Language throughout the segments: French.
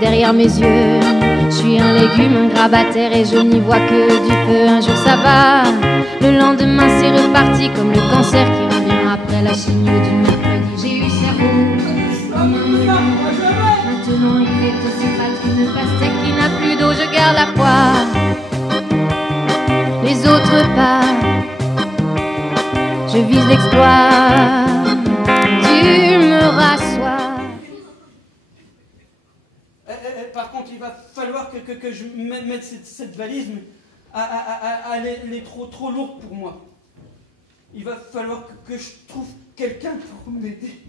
derrière mes yeux. Je suis un légume, un grabataire et je n'y vois que du feu. Un jour ça va, le lendemain c'est reparti, comme le cancer qui revient après la chimio du mercredi. J'ai eu cerveau, maintenant il est aussi fat qu'une pastèque qui n'a plus d'eau. Je garde la poire, les autres pas. Je vise l'exploit, tu me rassois. Par contre, il va falloir que je mette cette valise, mais elle est trop lourde pour moi. Il va falloir que je trouve quelqu'un pour m'aider.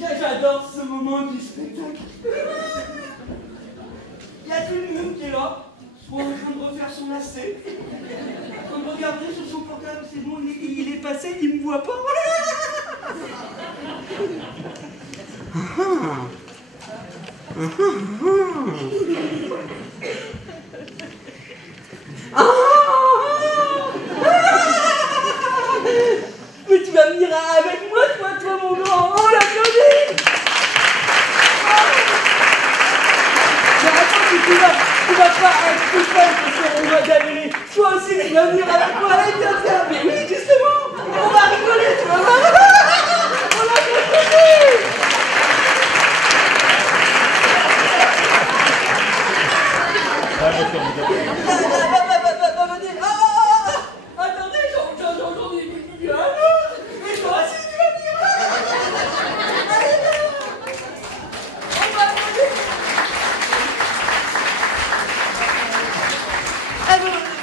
J'adore ce moment du spectacle. Il y a tout le monde qui est là, soit en train de refaire son lacet, en train de regarder sur son portable, c'est bon, il est passé, il me voit pas. Mais tu vas venir avec moi, toi mon grand, on l'applaudit. Tu vas pas être tout seul parce qu'on va galérer. Toi aussi, tu vas venir avec moi. Allez, viens. Mais oui, justement, on va rigoler, tu vas voir. On l'a compris. Attendez, j'en ai vu un autre. Mais toi aussi, tu vas venir. Allez, viens. On va rigoler.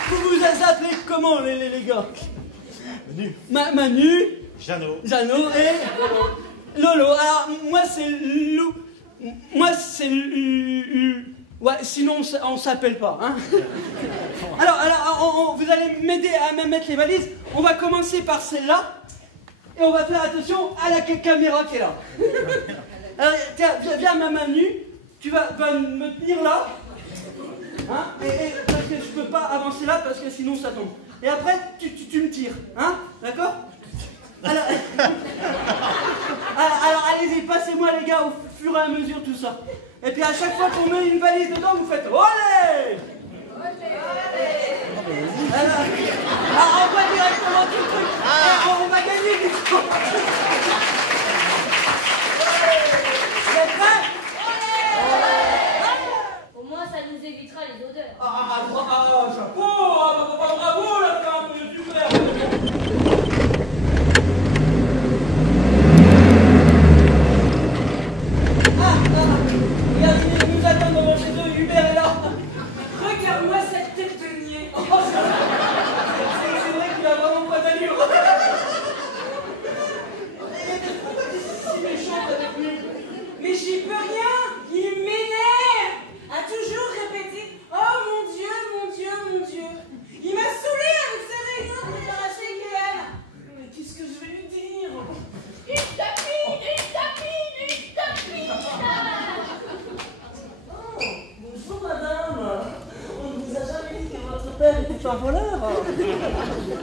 Vous vous appelez comment les gars? Manu. Jeannot et Lolo. Alors moi c'est Lou. Moi c'est ouais, sinon on s'appelle pas, hein. Alors vous allez m'aider à mettre les valises. On va commencer par celle-là et on va faire attention à la caméra qui est là. Alors tiens, viens Manu, tu vas me tenir là. Hein, et parce que je peux pas avancer là parce que sinon ça tombe. Et après tu me tires, hein, d'accord? Alors allez-y, passez-moi les gars au fur et à mesure tout ça. Et puis à chaque fois qu'on met une valise dedans, vous faites olé! Alors on va directement tout le truc. On va gagner du temps. Vous êtes prêts? Au moins, ça nous évitera les odeurs. Chapeau! Bravo, la femme! Super! Regarde, ils nous attendent devant chez eux, Hubert est là! Regarde-moi cette tête de niais! C'est vrai qu'il a vraiment pas d'allure! Pourquoi tu es si méchante avec lui? Mais j'y peux rien! Il m'énerve! A toujours répété « Oh mon Dieu, mon Dieu, mon Dieu !» Il m'a saoulé avec sa réunion pour arracher Guéhel. Mais qu'est-ce que je vais lui dire? Une tapine! Oh, bonjour madame. On ne vous a jamais dit que votre père était un voleur.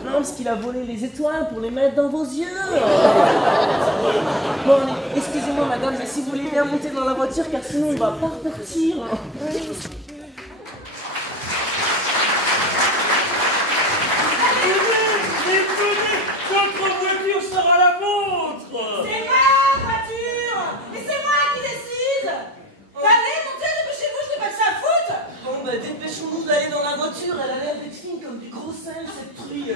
Non, parce qu'il a volé les étoiles pour les mettre dans vos yeux. Bon, excusez-moi madame, mais si vous voulez bien monter dans la voiture, car sinon on va pas repartir. Votre voiture sera la vôtre. C'est ma voiture! Et c'est moi qui décide! Allez, montez, dépêchez-vous, je n'ai pas que ça à foutre! Bon, bah dépêchons-nous d'aller dans la voiture, elle a l'air d'être fine comme du gros sel, cette truie.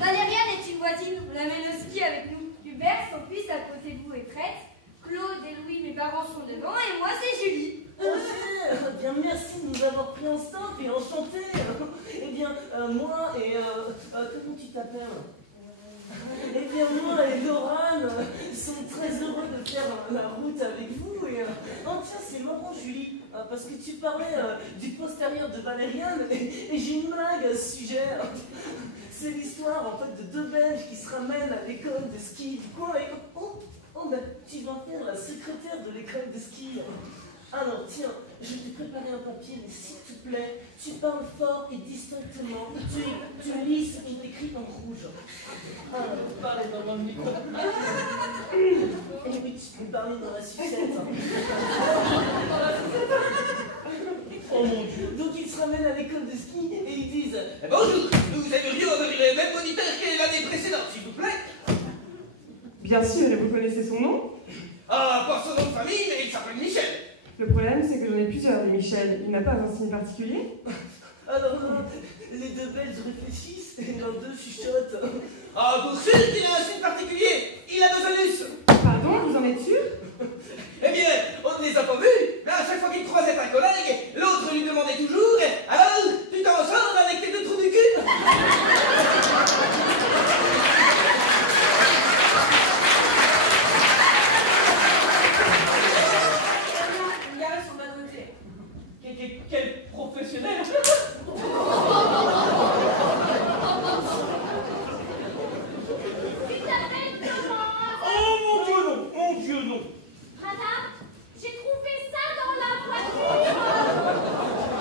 Valériane est une voisine, on l'amène au ski avec nous. Hubert, son fils, à côté de vous, est prêtre. Claude et Louis, mes parents, sont devant, et moi, c'est Julie. Bien, merci de nous avoir pris en stop et enchanté. Eh bien, moi et... comment tu t'appelles? Eh bien, moi et Laurent sont très heureux de faire la route avec vous. Et, oh, tiens, c'est marrant, Julie, parce que tu parlais du postérieur de Valériane, et j'ai une blague à ce sujet. C'est l'histoire, en fait, de deux Belges qui se ramènent à l'école de ski du coin et... Oh, ben, tu vas faire la secrétaire de l'école de ski. Alors, tiens, je t'ai préparé un papier, mais s'il te plaît, tu parles fort et distinctement. Tu lis ce qui est écrit en rouge. Alors, parlez dans le micro. Et oui, tu peux parler dans la sucette. Oh mon Dieu. Donc ils se ramènent à l'école de ski et ils disent Bonjour, nous aimerions avoir le même moniteur que l'année précédente, s'il vous plaît. Bien sûr, et vous connaissez son nom? Ah, pas son nom de famille, mais il s'appelle Michel. Le problème, c'est que j'en ai plusieurs des Michel. Il n'a pas un signe particulier? alors, les deux Belges réfléchissent et l'un d'eux chuchote. Ah, pour sûr qu'il a un signe particulier. Il a deux anus. Pardon, vous en êtes sûr? Eh bien, on ne les a pas vus, mais à chaque fois qu'il croisait un collègue, l'autre lui demandait toujours « Alors, tu t'en sors avec tes deux trous du cul ?» Regardez sur ma côté. Quel professionnel. Tu t'appelles comment? Oh mon Dieu non, mon Dieu non. Madame, j'ai trouvé ça dans la voiture.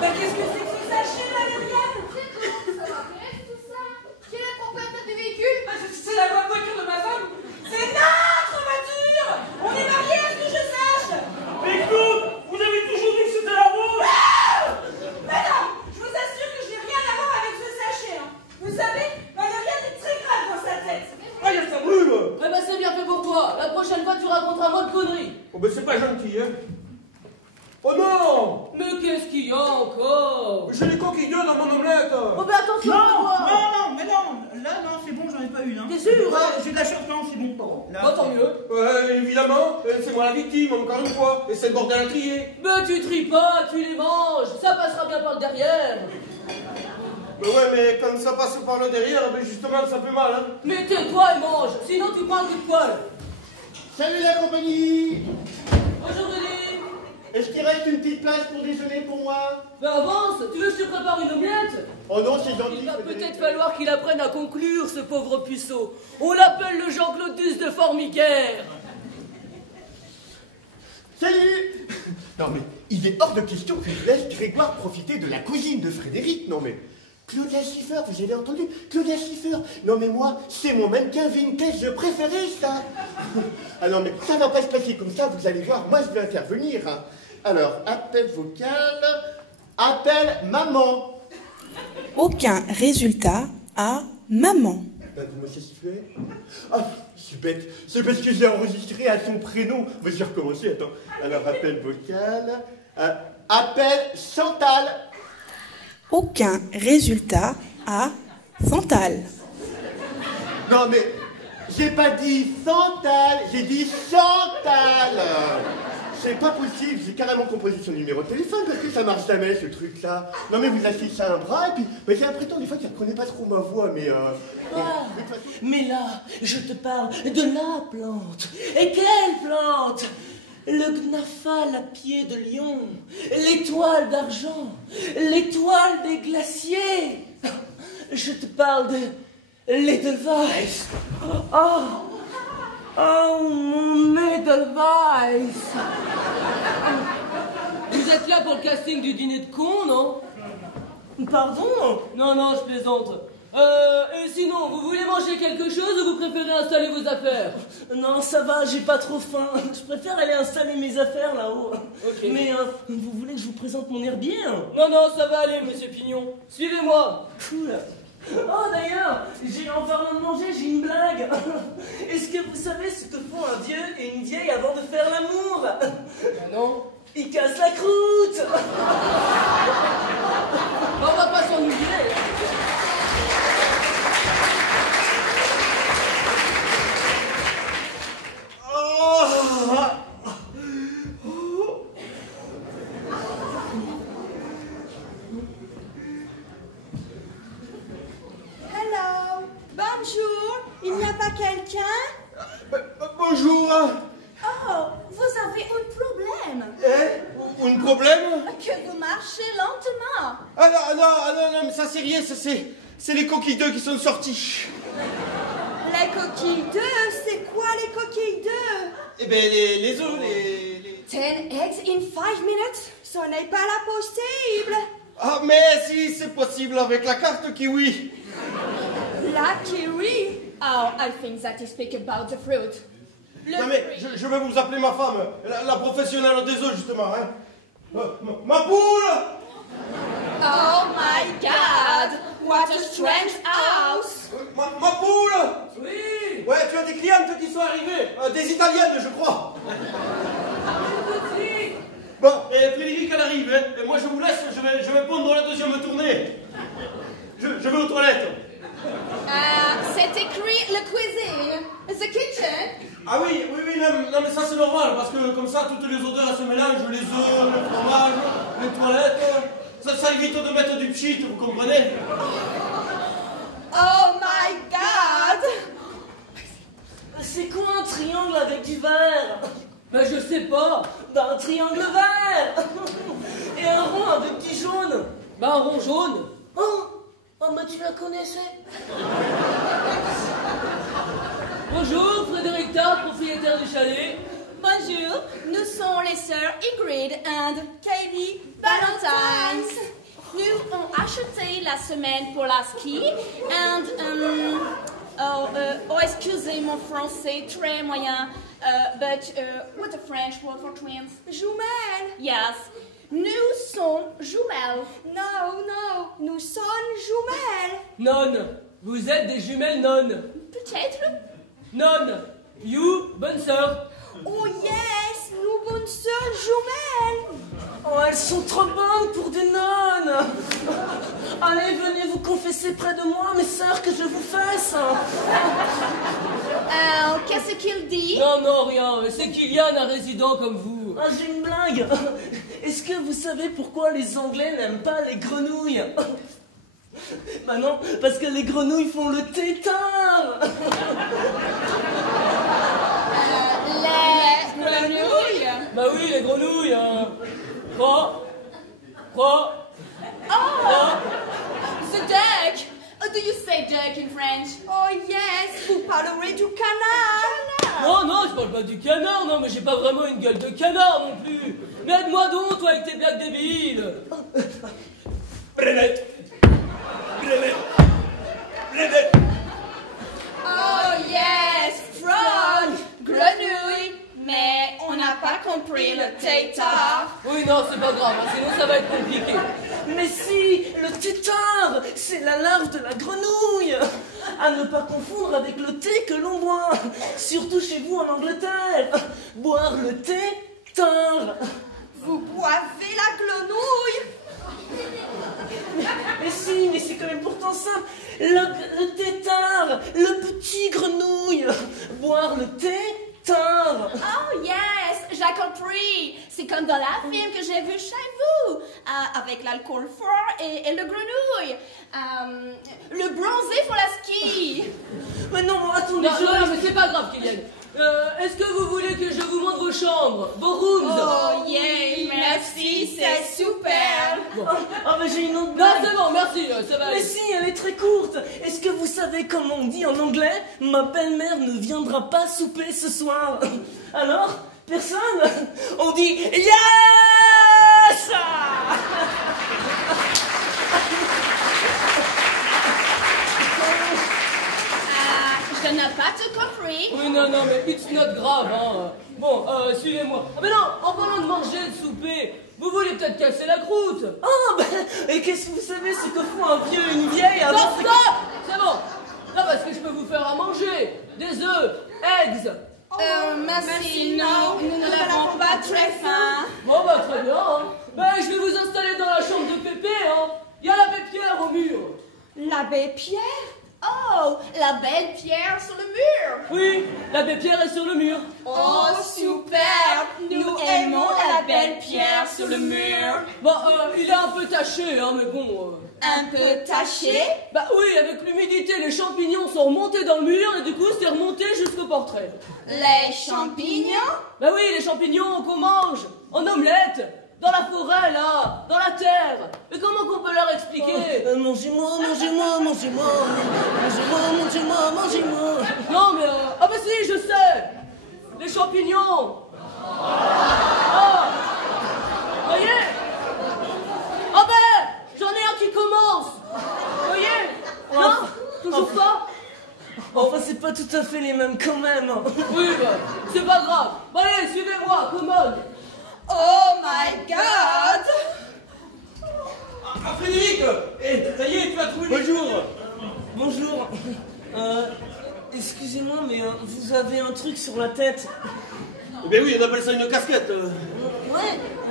Bah qu'est-ce que c'est que ce sachet, Valériane? C'est bon, ça m'intéresse tout ça. Qui est le propriétaire du véhicule? Bah c'est la voiture de ma femme. C'est notre voiture. On est mariés à ce que je sache. Mais Claude, vous avez toujours dit que c'était la vôtre. Madame, je vous assure que je n'ai rien à voir avec ce sachet. Hein. Vous savez, Valériane est très grave dans sa tête. Ah, il y a ça brûle. Eh ben c'est bien fait pour toi. La prochaine fois tu raconteras moins de conneries. Oh ben c'est pas gentil, hein. Oh non. Mais qu'est-ce qu'il y a encore? J'ai les coquilles d'œufs dans mon omelette. Oh ben attention à toi. mais non, là non, c'est bon, j'en ai pas une. Hein. T'es sûr? Ouais, j'ai de la chance, non, c'est bon. Là, Bah tant mieux. Ouais, évidemment, c'est moi la victime, encore une fois, et c'est le bordel à trier. Mais tu tries pas, tu les manges. Ça passera bien par le derrière. Mais ouais, mais quand ça passe par le derrière, ben justement, ça fait mal, hein. Mais tais-toi et mange, sinon tu prends un coup de poil. Salut la compagnie. Bonjour Denis. Est-ce qu'il reste une petite place pour déjeuner pour moi? Ben avance, tu veux que je te prépare une omelette? Oh non, c'est gentil. Il va Frédéric. peut-être falloir qu'il apprenne à conclure, ce pauvre puceau. On l'appelle le Jean-Claude Duss de Formiguère. Salut. Non mais, il est hors de question que je laisse Grégoire profiter de la cousine de Frédéric. Non mais, Claudia Schiffer, vous avez entendu? Claudia Schiffer. Non mais moi, c'est mon mannequin vintage préféré, ça. Ah non mais, ça va pas se passer comme ça, vous allez voir, moi je vais intervenir. Hein. Alors, appel vocal, appel maman. Aucun résultat à maman. Bah, vous me sifflez? Ah, c'est bête. C'est parce que j'ai enregistré à son prénom. Vas-y, recommencer, attends. Alors, appel vocal. Appel Chantal. Aucun résultat à Santal. Non, mais j'ai pas dit Santal, j'ai dit Chantal. C'est pas possible, j'ai carrément composé son numéro de téléphone parce que ça marche jamais ce truc-là. Non mais vous lâchez ça un bras et puis mais j'ai l'impression des fois qu'il reconnaît pas trop ma voix, mais Mais là, je te parle de la plante. Et quelle plante? Le gnafal à pied de lion, l'étoile d'argent, l'étoile des glaciers. Je te parle de l'Edelweiss. Oh, mon Edelweiss. Vous êtes là pour le casting du dîner de con, non? Pardon? Non, je plaisante. Et sinon, vous voulez manger quelque chose ou vous préférez installer vos affaires? Non, ça va, j'ai pas trop faim. Je préfère aller installer mes affaires là-haut. Ok. Mais vous voulez que je vous présente mon herbier? Non, ça va aller, monsieur Pignon. Suivez-moi. Cool. Oh d'ailleurs, en parlant de manger, j'ai une blague. Est-ce que vous savez ce que font un vieux et une vieille avant de faire l'amour? Non. Ils cassent la croûte. On va pas s'ennuyer. Hello. Bonjour. Il n'y a pas quelqu'un? bonjour. Oh, vous avez un problème. Un problème? Que vous marchez lentement. Ah non, mais ça c'est rien, ça c'est les coquilles d'œufs qui sont sorties. Les coquilles d'œufs, c'est quoi les coquilles d'œufs? Eh ben les œufs, les... 10 eggs in 5 minutes? Ce n'est pas là possible. Ah, mais si, c'est possible avec la carte kiwi. La kiwi? Oh, I think that you speak about the fruit. Non mais, je vais vous appeler ma femme, la professionnelle des œufs justement, hein. Ma poule! Oh my God! What a strange house! Ma poule! Oui. Ouais, tu as des clientes qui sont arrivées, des italiennes je crois. Bon, et Frédéric elle arrive, hein, et moi je vous laisse, je vais pondre la deuxième tournée. Je vais aux toilettes. C'est écrit le cuisine, the kitchen. Ah oui, non mais ça c'est normal, parce que comme ça toutes les odeurs se mélangent, les œufs, le fromage, les toilettes, ça évite de mettre du pchit, vous comprenez? Oh my God! C'est quoi un triangle avec du vert? Ben je sais pas. Ben un triangle vert. Et un rond avec du jaune. Ben un rond jaune. Oh, mais tu la connaissais? Bonjour, Frédéric Tard, propriétaire du chalet. Bonjour, nous sommes les sœurs Ingrid and Katie Valentines. Nous avons acheté la semaine pour la ski and excusez mon français très moyen, but what's the French word for twins? Jumelles. Yes. Nous sommes jumelles. No, nous sommes jumelles. Nonne. Vous êtes des jumelles nonnes. Peut-être. Nonne. You, bonne sœur. Oh yes, nous bonnes sœurs jumelles. Oh, elles sont trop bonnes pour des nonnes. Allez, venez vous confesser près de moi, mes sœurs, que je vous fasse. Qu'est-ce qu'il dit? Non, rien. C'est Kylian, un résident comme vous. Ah, j'ai une blague. Est-ce que vous savez pourquoi les Anglais n'aiment pas les grenouilles? Bah non, parce que les grenouilles font le tétard. Les grenouilles? Bah oui, les grenouilles. Pro. Oh, the duck. Do you say duck in French? Oh yes, vous parlerez du canard. Non, je parle pas du canard, non, mais j'ai pas vraiment une gueule de canard non plus. Mais aide-moi donc, toi, avec tes blagues débiles. Brenette. Oh yes, frog, grenouille. Mais on n'a pas compris le tétard. Oui, non, c'est pas grave, hein, sinon ça va être compliqué. Mais si, le tétard, c'est la larve de la grenouille. À ne pas confondre avec le thé que l'on boit, surtout chez vous en Angleterre. Boire le tétard. Vous boivez la grenouille? Mais si, mais c'est quand même pourtant simple. Le tétard, le petit grenouille. Boire le tétard. Oh yes, j'ai compris. C'est comme dans la film que j'ai vu chez vous, avec l'alcool fort et le grenouille. Le bronzé pour la ski. Mais non, attendez. Non, mais c'est pas grave, Kylian. Est-ce que vous voulez que je vous montre vos chambres, vos rooms? Oh yeah, merci, c'est super. Bon. Ah, mais j'ai une autre Non, blague. c'est bon, merci, ça va Mais aller. si, elle est très courte. Est-ce que vous savez comment on dit en anglais? Ma belle-mère ne viendra pas souper ce soir. Alors, personne? On dit yes. Je n'ai pas tout compris. Oui, non, mais it's not grave, hein. Bon, suivez-moi. Ah, mais non, en parlant de manger, de souper, vous voulez peut-être casser la croûte? Oh, ben, et qu'est-ce que vous savez ce que font un vieux et une vieille avant Stop, c'est bon. Non, parce que je peux vous faire à manger. Des œufs, eggs. Merci, non, nous ne l'avons pas très faim. Bon, bah, très bien, hein. Ben, je vais vous installer dans la chambre de Pépé, hein. Il y a l'abbé Pierre au mur. L'abbé Pierre? Oh, la belle pierre sur le mur. Oui, l'abbé Pierre est sur le mur. Oh, super. Nous aimons la belle pierre sur le mur. Bon, il est un peu taché, hein, mais bon... Un peu taché? Bah oui, avec l'humidité, les champignons sont remontés dans le mur et du coup, c'est remonté jusqu'au portrait. Les champignons? Bah oui, les champignons qu'on mange en omelette. Dans la forêt, là, dans la terre. Mais comment qu'on peut leur expliquer? Mangez-moi, mangez-moi, mangez-moi. Mangez-moi, mangez-moi, mangez-moi. Non, mais... Ah bah si, je sais. Les champignons. Oh, Enfin, c'est pas tout à fait les mêmes quand même. Oui, bah, c'est pas grave. Bon, allez, suivez-moi, come on. Oh my God! Ah, Frédéric, ça y est, tu as trouvé les jours. Bonjour. Excusez-moi, mais vous avez un truc sur la tête. Eh bien oui, on appelle ça une casquette.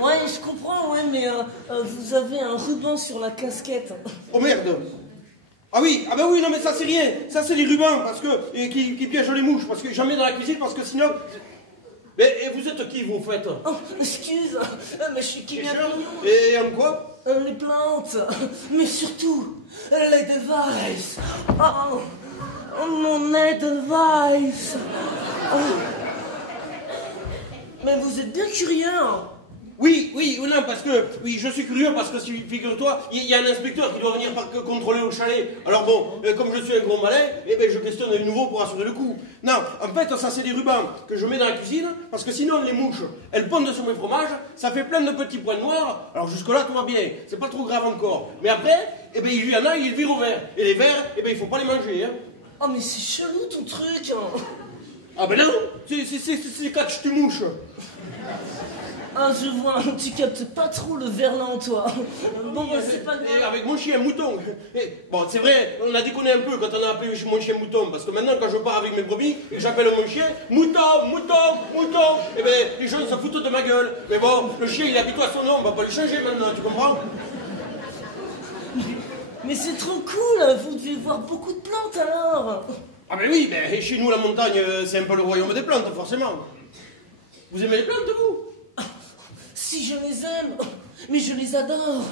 Ouais, je comprends, ouais, mais vous avez un ruban sur la casquette. Oh merde. Ah oui, ah ben oui, non mais ça c'est rien. Ça c'est les rubans parce que qui piègent les mouches, parce que jamais dans la cuisine, parce que sinon. Mais et vous êtes qui vous faites? Oh, excuse, mais je suis qui bien mignon. Et en quoi? Les plantes, mais surtout les devices. Oh mon Edelweiss. Mais vous êtes bien curieux. Oui, non, parce que, oui, je suis curieux parce que, figure-toi, il y a un inspecteur qui doit venir contrôler au chalet. Alors bon, comme je suis un gros malin, eh ben, je questionne les nouveaux pour assurer le coup. Non, en fait, ça c'est des rubans que je mets dans la cuisine, parce que sinon les mouches, elles pondent sur mes fromages, ça fait plein de petits points noirs. Alors jusque-là, tout va bien, c'est pas trop grave encore. Mais après, eh ben, il y en a, ils virent au vert. Et les verts, eh ben, il faut pas les manger, hein. Oh mais c'est chelou ton truc. Ah ben non, c'est catch tu mouches. Ah, je vois, tu captes pas trop le verlan, toi. Bon, c'est pas grave. Avec mon chien mouton. Bon, c'est vrai, on a déconné un peu quand on a appelé mon chien mouton, parce que maintenant, quand je pars avec mes brebis et que j'appelle mon chien mouton, eh ben, les gens se foutent de ma gueule. Mais bon, le chien, il est habitué à son nom, on va pas le changer maintenant, tu comprends? Mais c'est trop cool, vous devez voir beaucoup de plantes alors. Ah ben oui, ben, chez nous, la montagne, c'est un peu le royaume des plantes, forcément. Vous aimez les plantes, vous? Si je les aime, mais je les adore,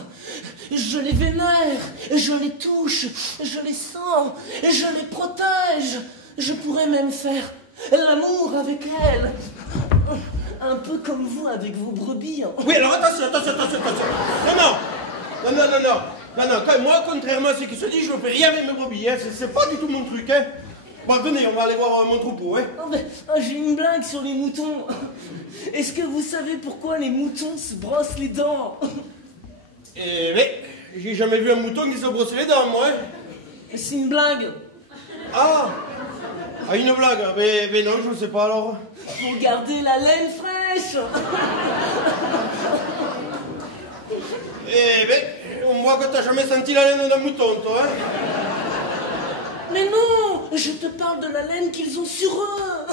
je les vénère, je les touche, je les sens, je les protège. Je pourrais même faire l'amour avec elles. Un peu comme vous avec vos brebis. Oui, alors attention. Non, moi, contrairement à ce qui se dit, je ne fais rien avec mes brebis, hein. C'est pas du tout mon truc, hein. Bon, venez, on va aller voir mon troupeau, hein. Oh, j'ai une blague sur les moutons. Est-ce que vous savez pourquoi les moutons se brossent les dents? Mais j'ai jamais vu un mouton qui se brosse les dents, moi, hein. C'est une blague. Ah, une blague. Mais non, je ne sais pas alors. Pour garder la laine fraîche. On voit que t'as jamais senti la laine d'un mouton, toi, hein. Mais non, je te parle de la laine qu'ils ont sur eux.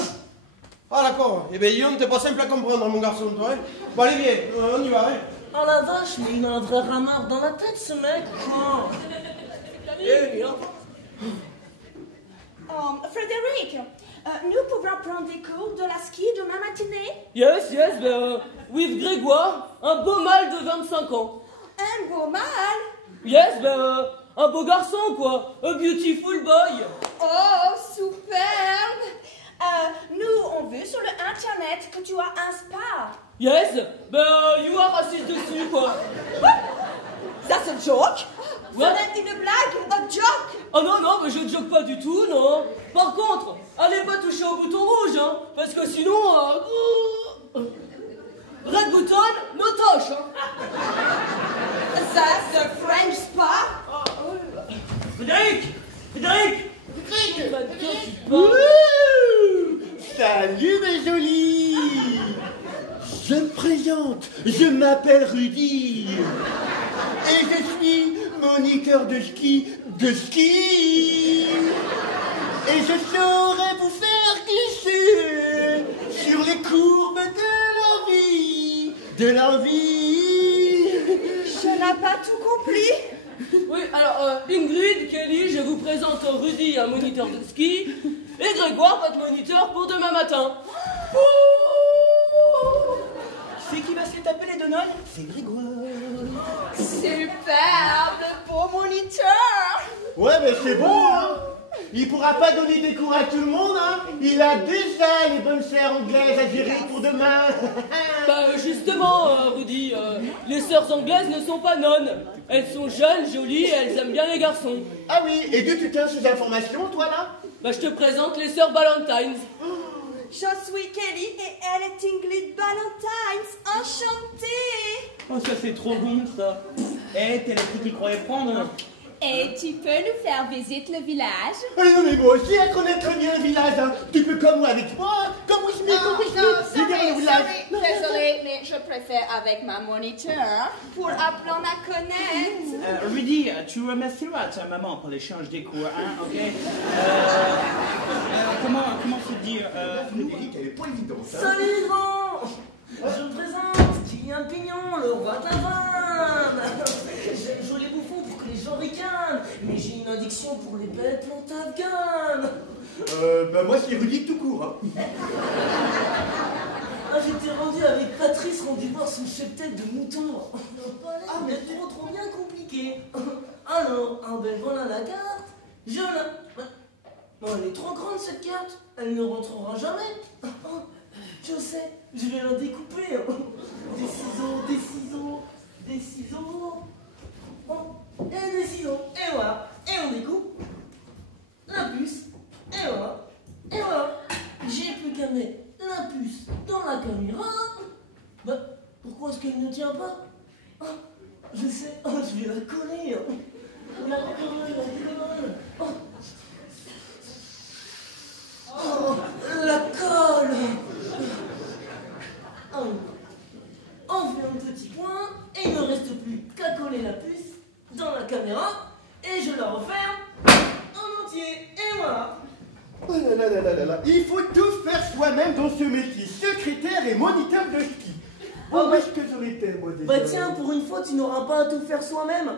Ah d'accord, Yon, t'es pas simple à comprendre, mon garçon, toi, hein. Bon, allez, viens, on y va, hein. Oh la vache, mais il a un vrai ramard dans la tête, ce mec, quoi. Frédéric, nous pouvons prendre des cours de la ski demain matinée? Yes, with Grégoire, un beau mâle de 25 ans. Un beau mâle? Yes, un beau garçon, quoi. A beautiful boy. Oh, superbe. Nous, on veut sur le internet que tu as un spa. Yes, you are raciste dessus, quoi. That's a joke? What? C'est une blague, a joke. Oh non, mais je joke pas du tout, non. Par contre, allez pas toucher au bouton rouge, hein, parce que sinon... Red button, no touch, hein. That's a French spa. Frédéric. Salut mes jolis. Je me présente, je m'appelle Rudy. Et je suis moniteur de ski. Et je saurais vous faire glisser sur les courbes de la vie. Je n'ai pas tout compris. Oui, alors, Ingrid, Kelly, je vous présente Rudy, un moniteur de ski, et Grégoire, votre moniteur pour demain matin. C'est qui va se taper les deux notes? C'est Grégoire. Superbe, le beau moniteur. Ouais, mais c'est bon, hein. Il pourra pas donner des cours à tout le monde, hein. Il a déjà les bonnes sœurs anglaises à gérer pour demain. Justement, Rudy, les sœurs anglaises ne sont pas nonnes. Elles sont jeunes, jolies, et elles aiment bien les garçons. Ah oui, et d'où tu tiens ces informations, toi, là? Je te présente les sœurs Ballantines. Je suis Kelly et elle est Ingrid Ballantines. Enchantée. Oh, ça c'est trop bon, ça. T'es la fille qui croyait prendre. Et tu peux nous faire visiter le village? Non mais moi aussi, elle connaît très bien le village, hein. Tu peux comme moi avec moi, comme Will Smith, comme Will Smith. Désolée, mais je préfère avec ma moniteur pour apprendre à connaître. Rudy, tu remercieras ta maman pour l'échange des cours, hein, ok? Comment se dire Frédéric, elle est pas évidente, hein. Salut les grands! Je me présente, Kylian Pignon, le roi de la vanne. J'aime jouer les bouffons pour que les gens ricanent, mais j'ai une addiction pour les belles plantes afghanes. Bah moi c'est Rudy tout court, hein. Ah, j'étais rendu avec Patrice, rendu voir son cheptel de mouton. Ah, mais trop bien compliqué. Alors, ben voilà la carte. Je la... Bon, elle est trop grande cette carte. Elle ne rentrera jamais. Je sais, je vais la découper. Des ciseaux. Oh, et des ciseaux. Et voilà. Et on découpe la puce. Et voilà. J'ai plus qu'à mettre la puce dans la caméra. Bah, pourquoi est-ce qu'elle ne tient pas? Je sais, je vais la coller. La colle. La colle. On fait un petit point et il ne reste plus qu'à coller la puce dans la caméra et je la referme en entier. Et voilà. Oh là. Il faut tout faire soi-même dans ce métier, secrétaire et moniteur de ski. Où est-ce que j'en étais, moi, déjà? Bah tiens, pour une fois, tu n'auras pas à tout faire soi-même.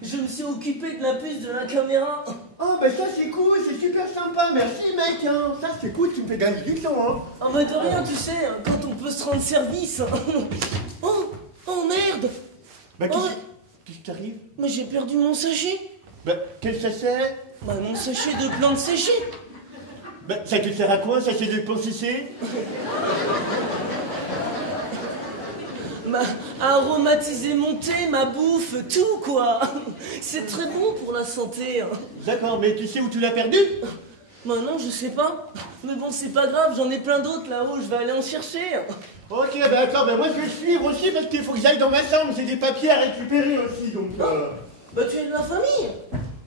Je me suis occupé de la puce de la caméra. Ah bah ça c'est cool, c'est super sympa, merci mec, hein. Ça c'est cool, tu me fais gagner du temps, hein. Ah bah de rien, tu sais, quand on peut se rendre service. Oh merde. Bah qu'est-ce qui t'arrive? Mais j'ai perdu mon sachet. Bah quel sachet? Bah mon sachet de plantes séchées. Bah ça te sert à quoi, un sachet de plantes séchées? Aromatiser mon thé, ma bouffe, tout quoi. C'est très bon pour la santé. D'accord, mais tu sais où tu l'as perdu? Bah non, je sais pas. Mais bon, c'est pas grave, j'en ai plein d'autres là-haut, je vais aller en chercher. Ok, bah d'accord, bah moi je vais suivre aussi parce qu'il faut que j'aille dans ma chambre, j'ai des papiers à récupérer aussi, donc... Bah tu es de la famille.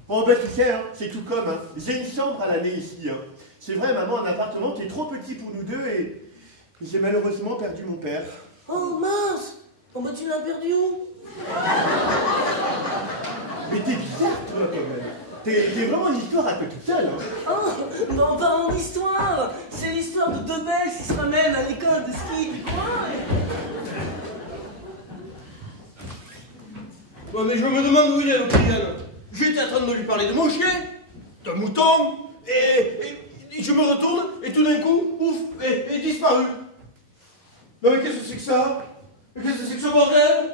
Oh bah tu sais, hein, c'est tout comme, hein. J'ai une chambre à l'année ici, hein. C'est vrai, maman, un appartement qui est trop petit pour nous deux et j'ai malheureusement perdu mon père. Oh mince. Oh bah tu l'as perdu où? Mais t'es bizarre toi quand même. T'es vraiment une histoire à toi toute seule, hein. Oh, non pas en histoire. C'est l'histoire de deux belles qui se ramènent à l'école de ski du coin. Ouais, mais je me demande où il est, Kylian. J'étais en train de lui parler de mon chien, de mouton, et je me retourne, et tout d'un coup, ouf, et disparu. Non mais qu'est-ce que c'est que ça? Qu'est-ce que c'est que ce bordel?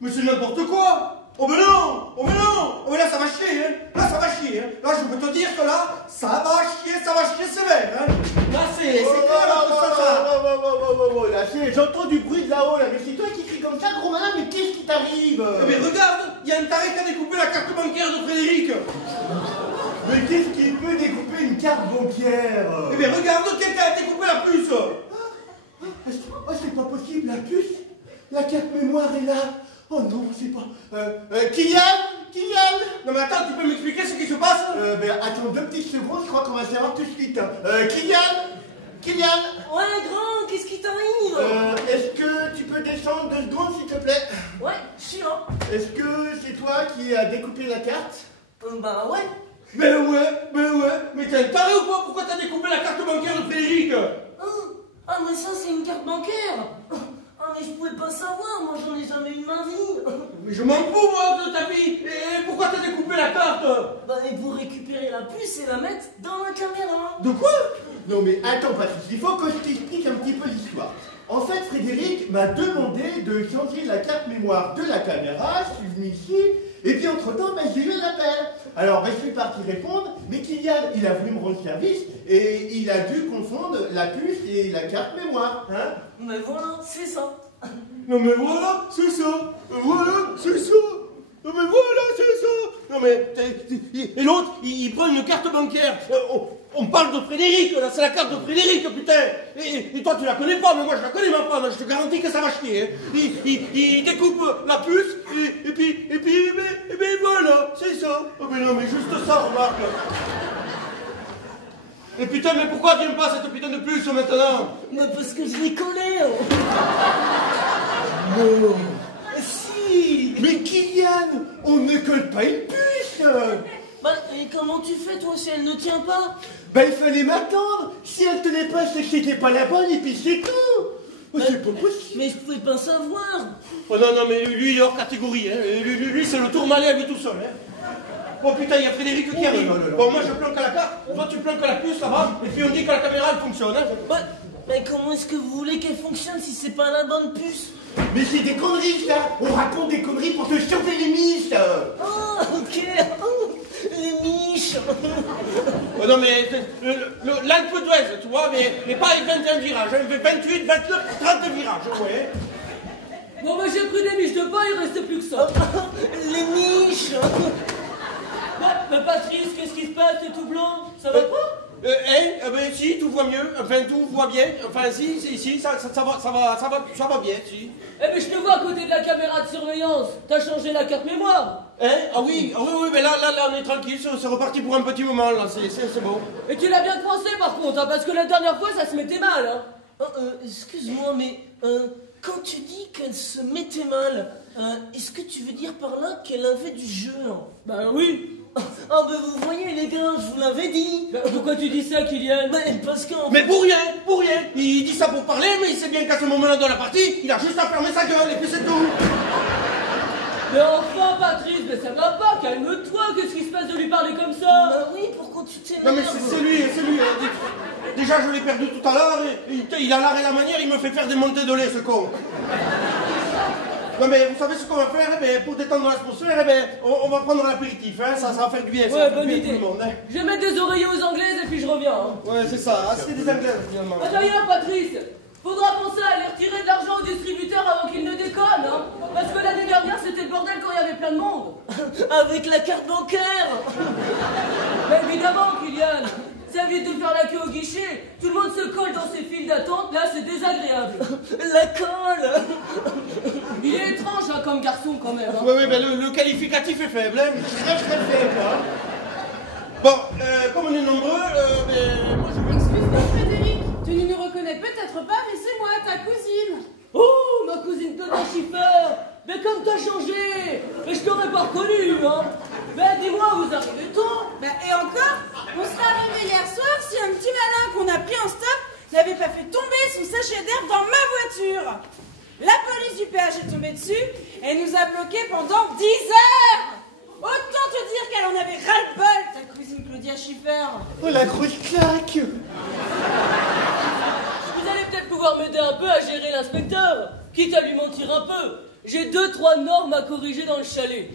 Mais c'est n'importe quoi! Oh mais non! Oh mais non! Oh mais là ça va chier, hein! Là ça va chier, hein! Là je peux te dire que là, ça va chier sévère, hein! Là c'est clair que ça! Là, j'entends du bruit de là-haut, là, mais c'est toi qui cries comme ça, gros malin, mais qu'est-ce qui t'arrive? Mais regarde, il y a un taré qui a découpé la carte bancaire de Frédéric! Mais qu'est-ce qui peut découper une carte bancaire? Eh bien regarde, quelqu'un a découpé la puce! Oh, c'est pas possible, la puce? La carte mémoire est là. Oh non, c'est pas... Kylian? Non mais attends, tu peux m'expliquer ce qui se passe? Ben attends 2 petites secondes, je crois qu'on va savoir tout de suite. Kylian? Ouais, grand, qu'est-ce qui t'arrive? Est-ce que tu peux descendre 2 secondes, s'il te plaît? Ouais, je suis là. Est-ce que c'est toi qui as découpé la carte? Bah ouais. Mais t'es un taré ou quoi? Pourquoi t'as découpé la carte bancaire de Frédéric? Ah mais ça c'est une carte bancaire. Ah mais je pouvais pas savoir, moi j'en ai jamais eu de ma vie. Mais je m'en fous moi de ta vie. Et pourquoi t'as découpé la carte? Bah et pour récupérer la puce et la mettre dans la caméra. De quoi? Non mais attends Patrice, il faut que je t'explique un petit peu l'histoire. En fait Frédéric m'a demandé de changer la carte mémoire de la caméra, je suis venu ici, et puis entre temps j'ai eu un appel. Alors je suis parti répondre, mais Kylian il a voulu me rendre service et il a dû confondre la puce et la carte mémoire, hein? Mais voilà, c'est ça. Non mais voilà, c'est ça. Voilà, c'est ça. Non mais voilà, c'est ça. Non mais et l'autre, il prend une carte bancaire. On parle de Frédéric, là, c'est la carte de Frédéric, putain. Et toi tu la connais pas, mais moi je la connais ma femme. Je te garantis que ça va chier. Hein. Il découpe la puce et puis voilà, c'est ça. Et putain, mais pourquoi tu n'aimes pas cette putain de puce maintenant? Mais parce que je l'ai collé. Non. Si. Mais Kylian, on ne colle pas une puce. Bah, et comment tu fais, toi, si elle ne tient pas? Bah, il fallait m'attendre. Si elle tenait pas, c'est que c'était pas la bonne, et puis c'est tout. C'est pas possible. Mais je pouvais pas savoir. Oh non, non, mais lui, il est hors catégorie. Hein. Lui c'est le tourmalet à lui tout seul. Hein. Oh putain, il y a Frédéric qui arrive. Bon, moi, je planque à la carte. Toi, tu planques à la puce là-bas. Et puis, on dit que la caméra, elle fonctionne. Hein. Bah, mais comment est-ce que vous voulez qu'elle fonctionne si c'est pas la bonne puce? Mais c'est des conneries, ça. On raconte des conneries pour te chauffer les miches. Oh, ok. Oh, les miches. Oh non, mais l'Alpe d'Huez, tu vois, mais pas avec 21 virages. Hein. 28, 29, 30 virages, ouais. Bon, bah, j'ai pris des miches de pain, il restait plus que ça. Les miches. Mais Patrice, qu'est-ce qui se passe? T'es tout blanc? Ça va pas? Ben si, tout va mieux, enfin tout va bien, enfin si, ça va bien, si. Eh mais je te vois à côté de la caméra de surveillance, t'as changé la carte mémoire. Hein? Ah oui, mais là on est tranquille, c'est reparti pour un petit moment, là, c'est bon. Et tu l'as bien pensé par contre, hein, parce que la dernière fois ça se mettait mal, hein. Excuse-moi, mais quand tu dis qu'elle se mettait mal, est-ce que tu veux dire par là qu'elle avait du jeu? Ben oui. Ah ben vous voyez les gars, je vous l'avais dit. Ben, pourquoi tu dis ça, Kylian? Parce que... Mais pour rien. Il dit ça pour parler, mais il sait bien qu'à ce moment-là dans la partie, il a juste à fermer sa gueule et puis c'est tout. Mais enfin, Patrice, mais ça va pas, calme-toi, qu'est-ce qui se passe de lui parler comme ça? Bah oui, pourquoi tu t'énerves? Non mais c'est lui. Déjà je l'ai perdu tout à l'heure, et il a l'art et la manière, il me fait faire des montées de lait, ce con. Non mais vous savez ce qu'on va faire, pour détendre l'atmosphère, on va prendre l'apéritif, hein, ça va faire du bien, ça va faire du bien à tout le monde. Hein. Je vais mettre des oreillers aux anglaises et puis je reviens. Hein. Ouais c'est ça, c'est des anglaises finalement. Ah d'ailleurs Patrice, faudra penser à aller retirer de l'argent aux distributeurs avant qu'ils ne déconnent, hein. Parce que l'année dernière c'était le bordel quand il y avait plein de monde. Avec la carte bancaire. Mais évidemment Kylian, ça évite de faire la queue au guichet. Tout le monde se colle dans ses files d'attente, là c'est désagréable. La colle. Il est étrange hein, comme garçon quand même. Hein. Oui, mais le qualificatif est faible, hein. Très faible. Hein. Bon, comme on est nombreux, moi je... Excuse-moi Frédéric, tu ne nous reconnais peut-être pas, mais c'est moi, ta cousine. Oh, ma cousine Claudia Schiffer. Mais comme t'as changé. Mais je t'aurais pas reconnu, hein. Mais dis-moi, vous arrivez tôt. Et encore, on serait arrivé hier soir si un petit malin qu'on a pris en stop n'avait pas fait tomber son sachet d'herbe dans ma voiture. La police du péage est tombée dessus et nous a bloqués pendant 10 heures. Autant te dire qu'elle en avait ras-le-bol, ta cousine Claudia Schiffer. Oh la grosse claque. Vous allez peut-être pouvoir m'aider un peu à gérer l'inspecteur, quitte à lui mentir un peu. J'ai 2-3 normes à corriger dans le chalet.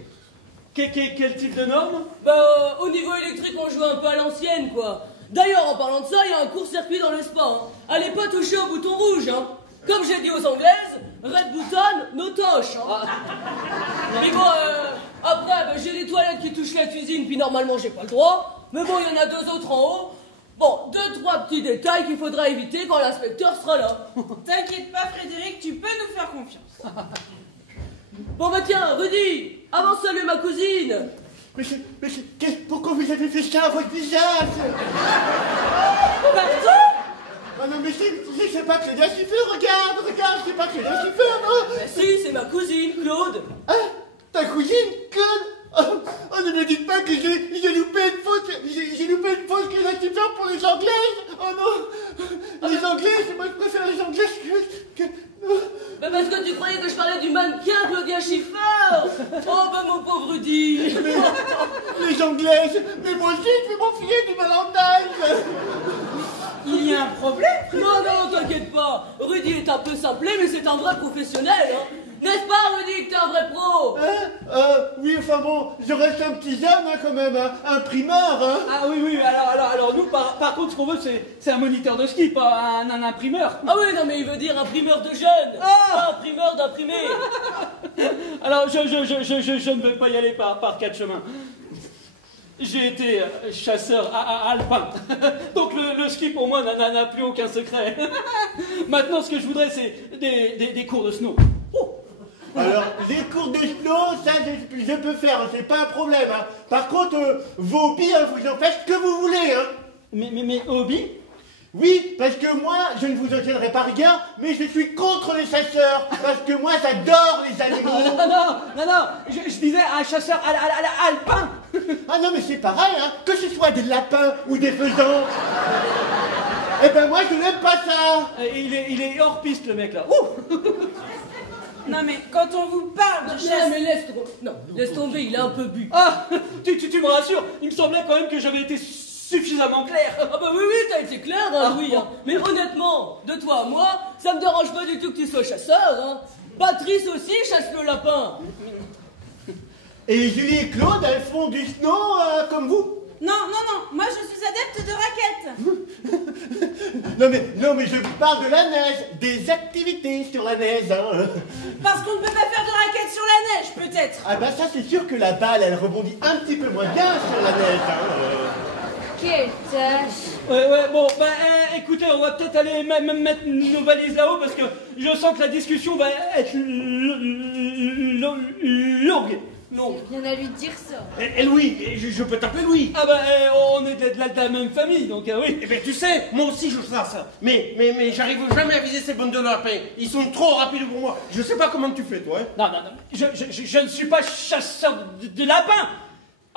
Quel type de normes? Au niveau électrique, on joue un peu à l'ancienne, quoi. D'ailleurs, en parlant de ça, il y a un court-circuit dans le spa. Hein. Allez pas toucher au bouton rouge, hein. Comme j'ai dit aux Anglaises, red button, no touch. Hein. Mais bon, après, j'ai les toilettes qui touchent la cuisine, puis normalement, j'ai pas le droit. Mais bon, il y en a 2 autres en haut. Bon, 2-3 petits détails qu'il faudra éviter quand l'inspecteur sera là. T'inquiète pas, Frédéric, tu peux nous faire confiance. Bon, bah tiens, Rudy, avance saluer ma cousine. Pourquoi vous avez fait ça à votre visage? Pardon? Ah non, mais c'est pas Claudia Schiffer, regarde, c'est pas Claudia Schiffer, non? Bah si, c'est ma cousine, Claude. Ah, ta cousine, Claude? Oh, ne me dites pas que j'ai loupé une fausse Claudia Schiffer pour les Anglaises. Oh non, les Anglaises, moi je préfère les Anglaises que... Mais parce que tu croyais que je parlais du mannequin Claudia Schiffer. Oh bah mon pauvre Rudy. Mais, les Anglaises, mais moi aussi je vais m'enfiler du Valentine. Il y a un problème? Non, t'inquiète pas. Rudy est un peu simplé, mais c'est un vrai professionnel, hein. N'est-ce pas, Rudy, que t'es un vrai pro? Oui, enfin bon, je reste un petit jeune, hein, quand même, un primeur, hein. Ah oui, alors nous, par contre, ce qu'on veut, c'est un moniteur de ski, pas un imprimeur. Ah oui, non, mais il veut dire imprimeur de jeunes, pas imprimeur d'imprimés. Alors, je ne vais pas y aller par 4 chemins. J'ai été chasseur alpin, donc le ski pour moi n'a plus aucun secret. Maintenant, ce que je voudrais, c'est des cours de snow. Alors, les cours de snow, ça je peux faire, c'est pas un problème. Hein. Par contre, vos billes, vous en faites ce que vous voulez. Hein. Mais hobby? Oui, parce que moi, je ne vous obtiendrai pas rien, mais je suis contre les chasseurs, parce que moi, j'adore les animaux. Non, je disais un chasseur alpin. Ah non, mais c'est pareil, hein, que ce soit des lapins ou des faisans. Eh ben moi, je n'aime pas ça. Il est hors piste, le mec, là. Ouh. Non mais quand on vous parle de chasse... mais laisse tomber, il est un peu bu. Ah, tu me rassures, il me semblait quand même que j'avais été suffisamment clair. Ah bah oui, t'as été clair, hein, Louis. Hein. Mais honnêtement, de toi à moi, ça me dérange pas du tout que tu sois chasseur. Hein. Patrice aussi chasse le lapin. Et Julie et Claude, elles font du snow comme vous? Non, moi je suis adepte de raquettes. Non mais je vous parle de la neige, des activités sur la neige, hein. Parce qu'on ne peut pas faire de raquettes sur la neige, peut-être. Ah bah ça c'est sûr que la balle, elle rebondit un petit peu moins bien sur la neige, hein. Quelle tâche. Ouais, bon, bah écoutez, on va peut-être aller même mettre nos valises là-haut parce que je sens que la discussion va être longue. Non. Rien à lui dire ça. Et Louis, je peux t'appeler Louis. Ah bah on est de la même famille, donc oui. Eh ben tu sais, moi aussi je ferai ça. Mais j'arrive jamais à viser ces bonnes de lapins. Ils sont trop rapides pour moi. Je sais pas comment tu fais toi. Hein. Non. Je ne suis pas chasseur de lapins.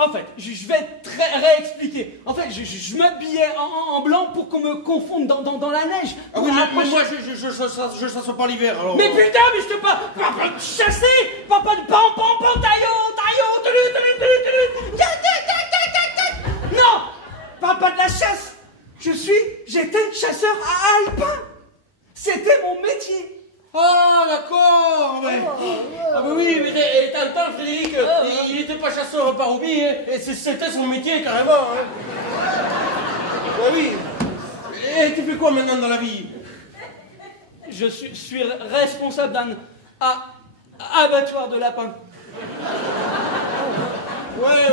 En fait, je vais réexpliquer. En fait, je m'habillais en blanc pour qu'on me confonde dans la neige. Ah oui, mais moi je chasse pas l'hiver. Alors... Mais putain, mais je te parle de chasser, pas de Non, pas de la chasse. J'étais chasseur alpin. C'était mon métier. Ah d'accord, Ah bah oui, mais t'as le temps, Frédéric, il était pas chasseur par hobby, hein, et c'était son métier carrément. Hein. Ah oui. Et tu fais quoi maintenant dans la vie? Je suis responsable d'un abattoir de lapins. Ouais.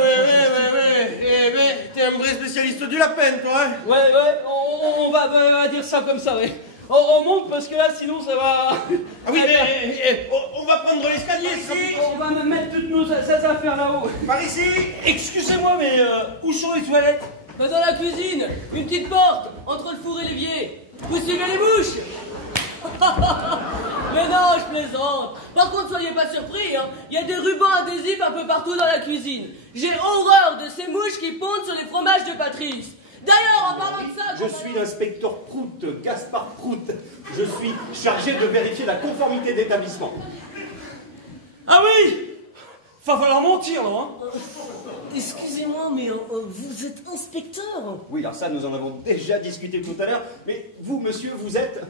Eh ben, t'es un vrai spécialiste du lapin, toi, hein? Ouais, on va dire ça comme ça, ouais. On monte parce que là, sinon ça va... Ah oui, on va prendre l'escalier ici. On va me mettre toutes nos affaires là-haut. Par ici. Excusez-moi, mais où sont les toilettes? Bah dans la cuisine, une petite porte, entre le four et l'évier. Vous suivez les mouches. Mais non, je plaisante. Par contre, soyez pas surpris, hein. Il y a des rubans adhésifs un peu partout dans la cuisine. J'ai horreur de ces mouches qui pondent sur les fromages de Patrice. D'ailleurs, en parlant de ça... Je suis l'inspecteur Prout, Gaspard Prout. Je suis chargé de vérifier la conformité d'établissement. Ah oui! Va falloir mentir, là, hein. Excusez-moi, mais vous êtes inspecteur? Oui, alors ça, nous en avons déjà discuté tout à l'heure. Mais vous, monsieur, vous êtes...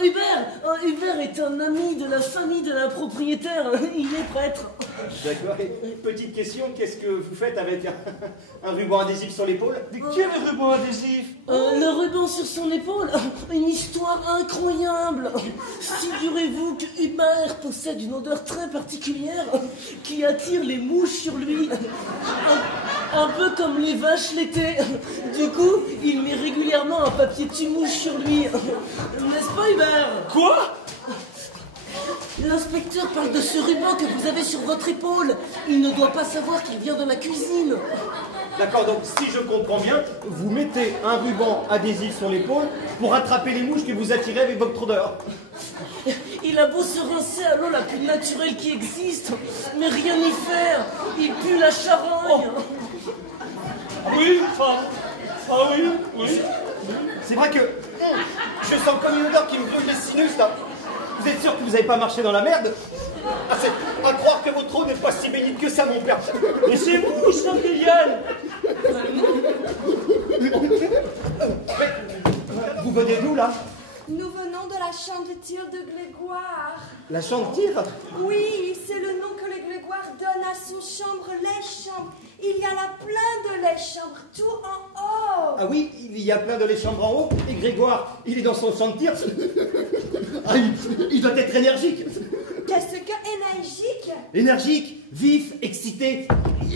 Hubert est un ami de la famille de la propriétaire. Il est prêtre. D'accord. Et petite question, qu'est-ce que vous faites avec un ruban adhésif sur l'épaule? Quel ruban adhésif? Le ruban sur son épaule. Une histoire incroyable. Figurez-vous que Hubert possède une odeur très particulière qui attire les mouches sur lui. Un peu comme les vaches l'été. Du coup, il met régulièrement un papier tue-mouche sur lui. N'est-ce pas, Hubert? Quoi? L'inspecteur parle de ce ruban que vous avez sur votre épaule. Il ne doit pas savoir qu'il vient de la cuisine. D'accord, donc si je comprends bien, vous mettez un ruban adhésif sur l'épaule pour attraper les mouches que vous attirez avec votre odeur. Il a beau se rincer à l'eau la plus naturelle qui existe, mais rien y faire. Il pue la charogne. Oui, oui. C'est vrai que je sens comme une odeur qui me brûle les sinus, là. Vous êtes sûr que vous n'avez pas marché dans la merde? Ah, c'est à croire que votre eau n'est pas si bénite que ça, mon père. Mais c'est vous, Saint-Péliane. Vous venez d'où, là? Nous venons de la chambre de tir de Grégoire. La chambre de tir? Oui, c'est le nom que le Grégoire donne à son chambre, les chambres. Il y en a plein de les chambres, tout en haut. Ah oui, il y a plein de les chambres en haut, et Grégoire, il est dans son champ de tir. Ah, il doit être énergique. Qu'est-ce que énergique? Énergique, vif, excité,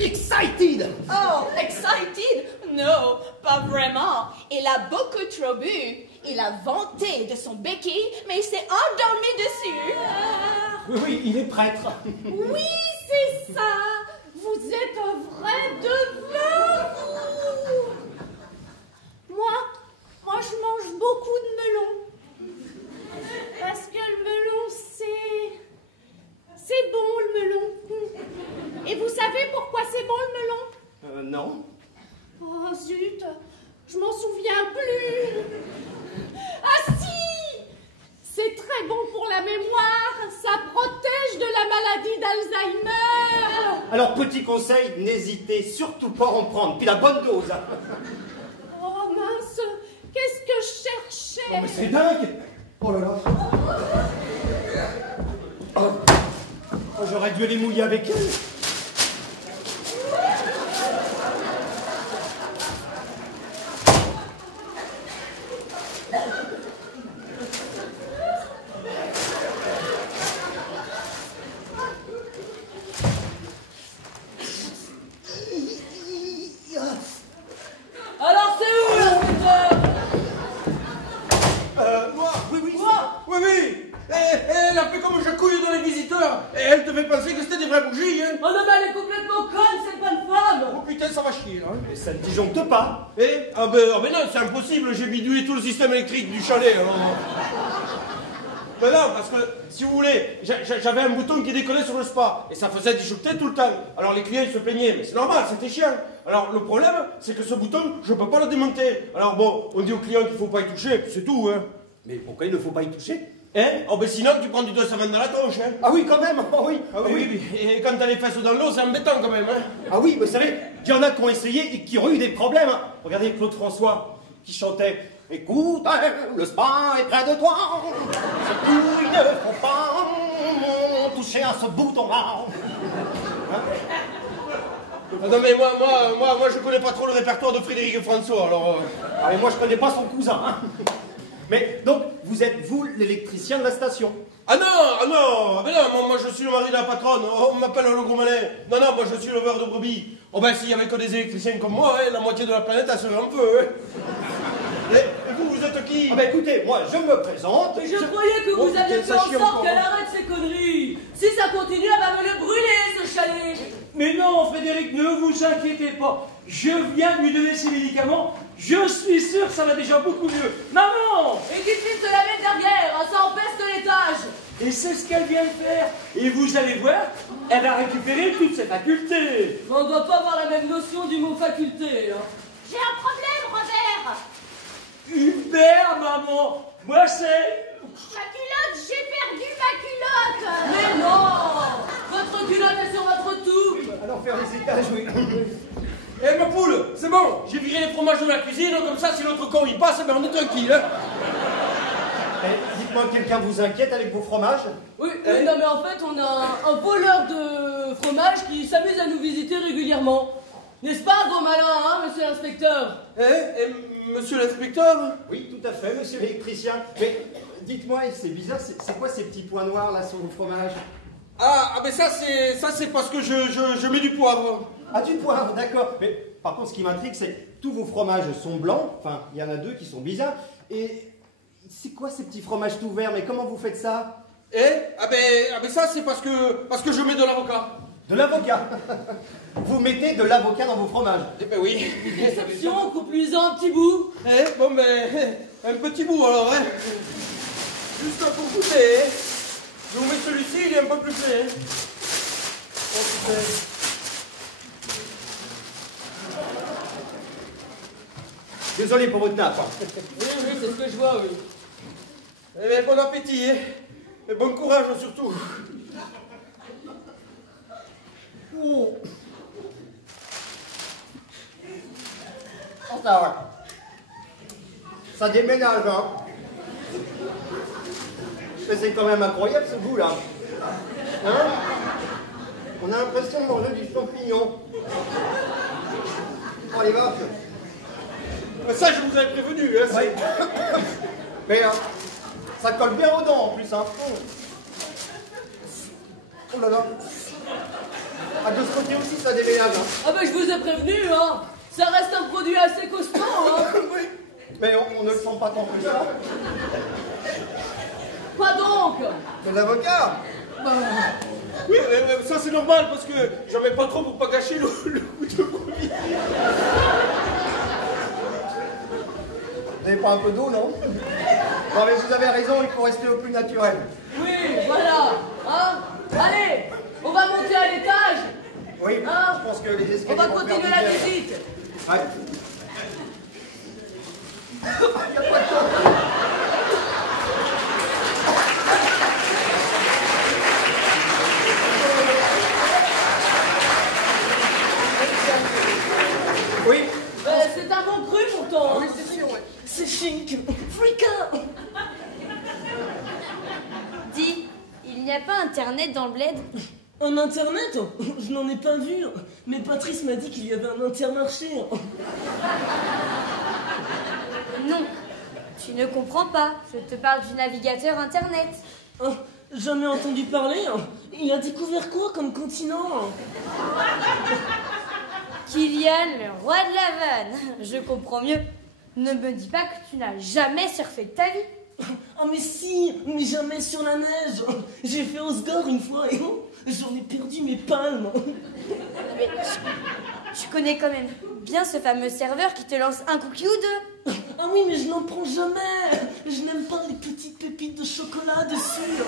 excited. Oh, excited? Non, pas vraiment. Il a beaucoup trop bu. Il a vanté de son béquille, mais il s'est endormi dessus. Oui, il est prêtre. Oui, c'est ça. Vous êtes un vrai devin. Non. Oh zut, je m'en souviens plus. Ah si! C'est très bon pour la mémoire, ça protège de la maladie d'Alzheimer. Alors, petit conseil, n'hésitez surtout pas à en prendre, puis la bonne dose. Oh mince, qu'est-ce que je cherchais? Oh, mais c'est dingue! Oh là là! Oh, j'aurais dû les mouiller avec elle. Alors c'est où l'inspecteur? Moi? Oui, oui. Moi? Oui, oui. Elle a fait comme je couille dans les visiteurs. Et elle devait penser que c'était des vraies bougies, hein. Oh non, mais elle est complètement conne, cette bonne femme. Oh putain, ça va chier, là. Mais ça ne disjoncte pas. Ah ben non, c'est impossible, j'ai bidouillé tout le système électrique du chalet, alors. Ben non, parce que, si vous voulez, j'avais un bouton qui décollait sur le spa, et ça faisait disjoncter tout le temps. Alors les clients, ils se plaignaient, mais c'est normal, c'était chiant. Alors le problème, c'est que ce bouton, je peux pas le démonter. Alors bon, on dit aux clients qu'il faut pas y toucher, puis c'est tout, hein. Mais pourquoi il ne faut pas y toucher? Hein? Oh ben sinon, tu prends du 220 dans la tronche, hein. Ah oui, quand même. Oh oui. Ah oui. Et quand t'as les fesses dans l'eau, c'est embêtant quand même, hein. Ah oui, vous savez, il y en a qui ont essayé et qui ont eu des problèmes. Hein. Regardez Claude François, qui chantait « Écoute, le spa est près de toi, surtout il ne faut pas toucher à ce bouton-là. Hein » Ah non mais moi je connais pas trop le répertoire de Frédéric François, alors... Ah mais moi je connais pas son cousin, hein. Mais donc, vous êtes vous l'électricien de la station? Ah non, mais non, moi je suis le mari de la patronne, on m'appelle le gros malin. Non, moi je suis le verre de brebis. Oh ben s'il y avait que des électriciens comme moi, hein, la moitié de la planète elle serait en feu, hein. Et vous êtes qui? Ah ben écoutez, moi je me présente. Je croyais que vous aviez fait en sorte qu'elle arrête ses conneries. Si ça continue, elle va me le brûler, ce chalet. Mais non, Frédéric, ne vous inquiétez pas. Je viens de lui donner ses médicaments. Je suis sûr que ça va déjà beaucoup mieux. Maman! Et dites-lui de se la mettre derrière, ça empeste l'étage. Et c'est ce qu'elle vient de faire. Et vous allez voir, elle va récupérer toutes ses facultés. Mais on ne doit pas avoir la même notion du mot faculté, hein. J'ai un problème, Robert. Hubert, maman. Moi, c'est... Ma culotte, j'ai perdu ma culotte. Mais non! Votre culotte est sur votre touffe. Alors faire les étages, oui. Eh ma poule, c'est bon, j'ai viré les fromages de la cuisine, comme ça si l'autre con il passe, ben on est tranquille, hein. Dites-moi, quelqu'un vous inquiète avec vos fromages? Oui, non mais en fait on a un voleur de fromage qui s'amuse à nous visiter régulièrement. N'est-ce pas, gros malin, hein, monsieur l'inspecteur? Monsieur l'inspecteur? Oui, tout à fait, monsieur l'électricien. Mais dites-moi, c'est bizarre, c'est quoi ces petits points noirs là sur vos fromages? Ah, mais ça c'est parce que je mets du poivre. Ah, du poivre, d'accord. Mais par contre, ce qui m'intrigue, c'est que tous vos fromages sont blancs. Enfin, il y en a deux qui sont bizarres. Et c'est quoi ces petits fromages tout verts? Mais comment vous faites ça? Ah ben ça c'est parce que je mets de l'avocat. De l'avocat? Vous mettez de l'avocat dans vos fromages? Eh ben oui. Déception, coupe-lui-en un petit bout. Bon ben, un petit bout alors, hein. Juste pour goûter, hein. Je vous mets celui-ci, il est un peu plus frais, hein. Oh putain. Désolé pour votre nappe. Oui, c'est ce que je vois, oui. Eh bien, bon appétit, hein. Et bon courage surtout. Oh, ça va. Ça déménage, hein. Mais c'est quand même incroyable ce goût là. Hein? On a l'impression de manger du champignon. Oh les vaches. Ça, je vous avais prévenu, hein. Oui. Mais ça colle bien aux dents en plus, hein. Oh là là. Ah, de ce côté aussi, ça déménage, hein. Ah ben je vous ai prévenu, hein. Ça reste un produit assez costaud, hein. Oui. Mais on ne le sent pas tant que ça. Quoi donc? De l'avocat. Oui, mais ça c'est normal parce que j'en mets pas trop pour pas gâcher le goût de brebis. Vous n'avez pas un peu d'eau, non? Non, mais vous avez raison, il faut rester au plus naturel. Oui, voilà, hein. Allez, on va monter à l'étage. Oui, Ah, je pense que les escaliers on va vont continuer faire la du bien. visite. Ouais. Y a pas de temps. Oui. C'est un bon cru pourtant. Oui, c'est sûr, ouais. C'est chic. Freaka. Dis, il n'y a pas internet dans le bled? Un internet? Je n'en ai pas vu. Mais Patrice m'a dit qu'il y avait un intermarché. Non, tu ne comprends pas. Je te parle du navigateur internet. Oh, jamais entendu parler. Il a découvert quoi comme continent? Kylian, le roi de la vanne. Je comprends mieux. Ne me dis pas que tu n'as jamais surfé de ta vie. Ah mais si, mais jamais sur la neige. J'ai fait Osgore une fois et j'en ai perdu mes palmes. Mais tu connais quand même bien ce fameux serveur qui te lance un cookie ou deux. Ah oui, mais je n'en prends jamais. Je n'aime pas les petites pépites de chocolat dessus.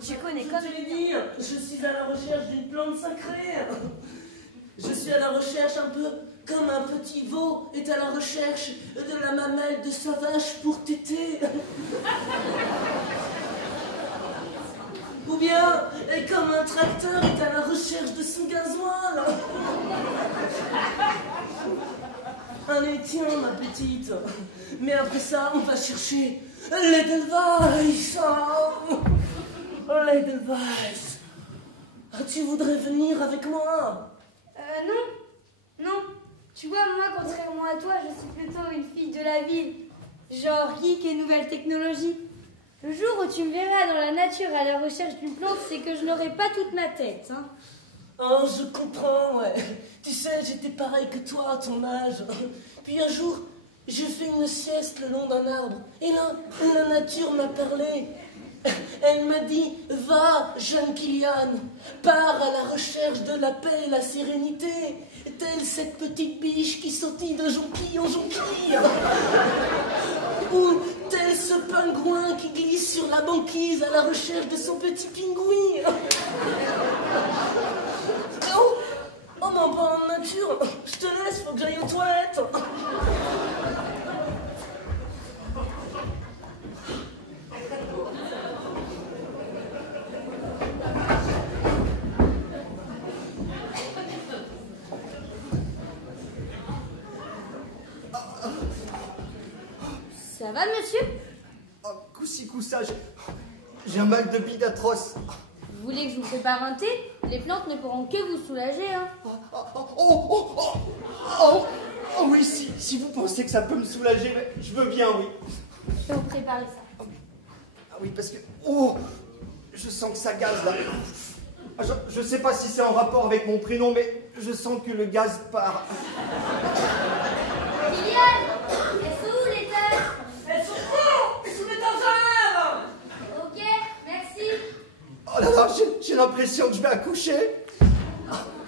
Tu connais comme... Je t'ai dit, je suis à la recherche d'une plante sacrée. Je suis à la recherche un peu comme un petit veau est à la recherche de la mamelle de sa vache pour téter. Ou bien, comme un tracteur est à la recherche de son gasoil. Allez, tiens, ma petite. Mais après ça, on va chercher l'Edelweiss. L'Edelweiss. Tu voudrais venir avec moi? Non. Non. Tu vois, moi, contrairement à toi, je suis plutôt une fille de la ville. Genre geek et nouvelles technologies. Le jour où tu me verras dans la nature à la recherche d'une plante, c'est que je n'aurai pas toute ma tête, hein. Oh, je comprends, ouais. Tu sais, j'étais pareil que toi à ton âge. Puis un jour, j'ai fait une sieste le long d'un arbre. Et là, la nature m'a parlé. Elle m'a dit, va, jeune Kylian, pars à la recherche de la paix et la sérénité, telle cette petite biche qui sautille de jonquille en jonquille. Ou tel ce pingouin qui glisse sur la banquise à la recherche de son petit pingouin. Oh, mais en parlant de nature, je te laisse, faut que j'aille aux toilettes. Ça va, monsieur? Oh, coup-ci, coup-ça, j'ai un mal de bide atroce. Vous voulez que je vous prépare un thé? Les plantes ne pourront que vous soulager, hein. Oh oui, si vous pensez que ça peut me soulager, je veux bien, oui. Je vais vous préparer ça. Ah oui, parce que... Oh, je sens que ça gaze, là. Je sais pas si c'est en rapport avec mon prénom, mais je sens que le gaz part. Kylian, elles sont où les tasses? Elles sont où? Sous l'étagère. Ok, merci. Oh là là, j'ai l'impression que je vais accoucher.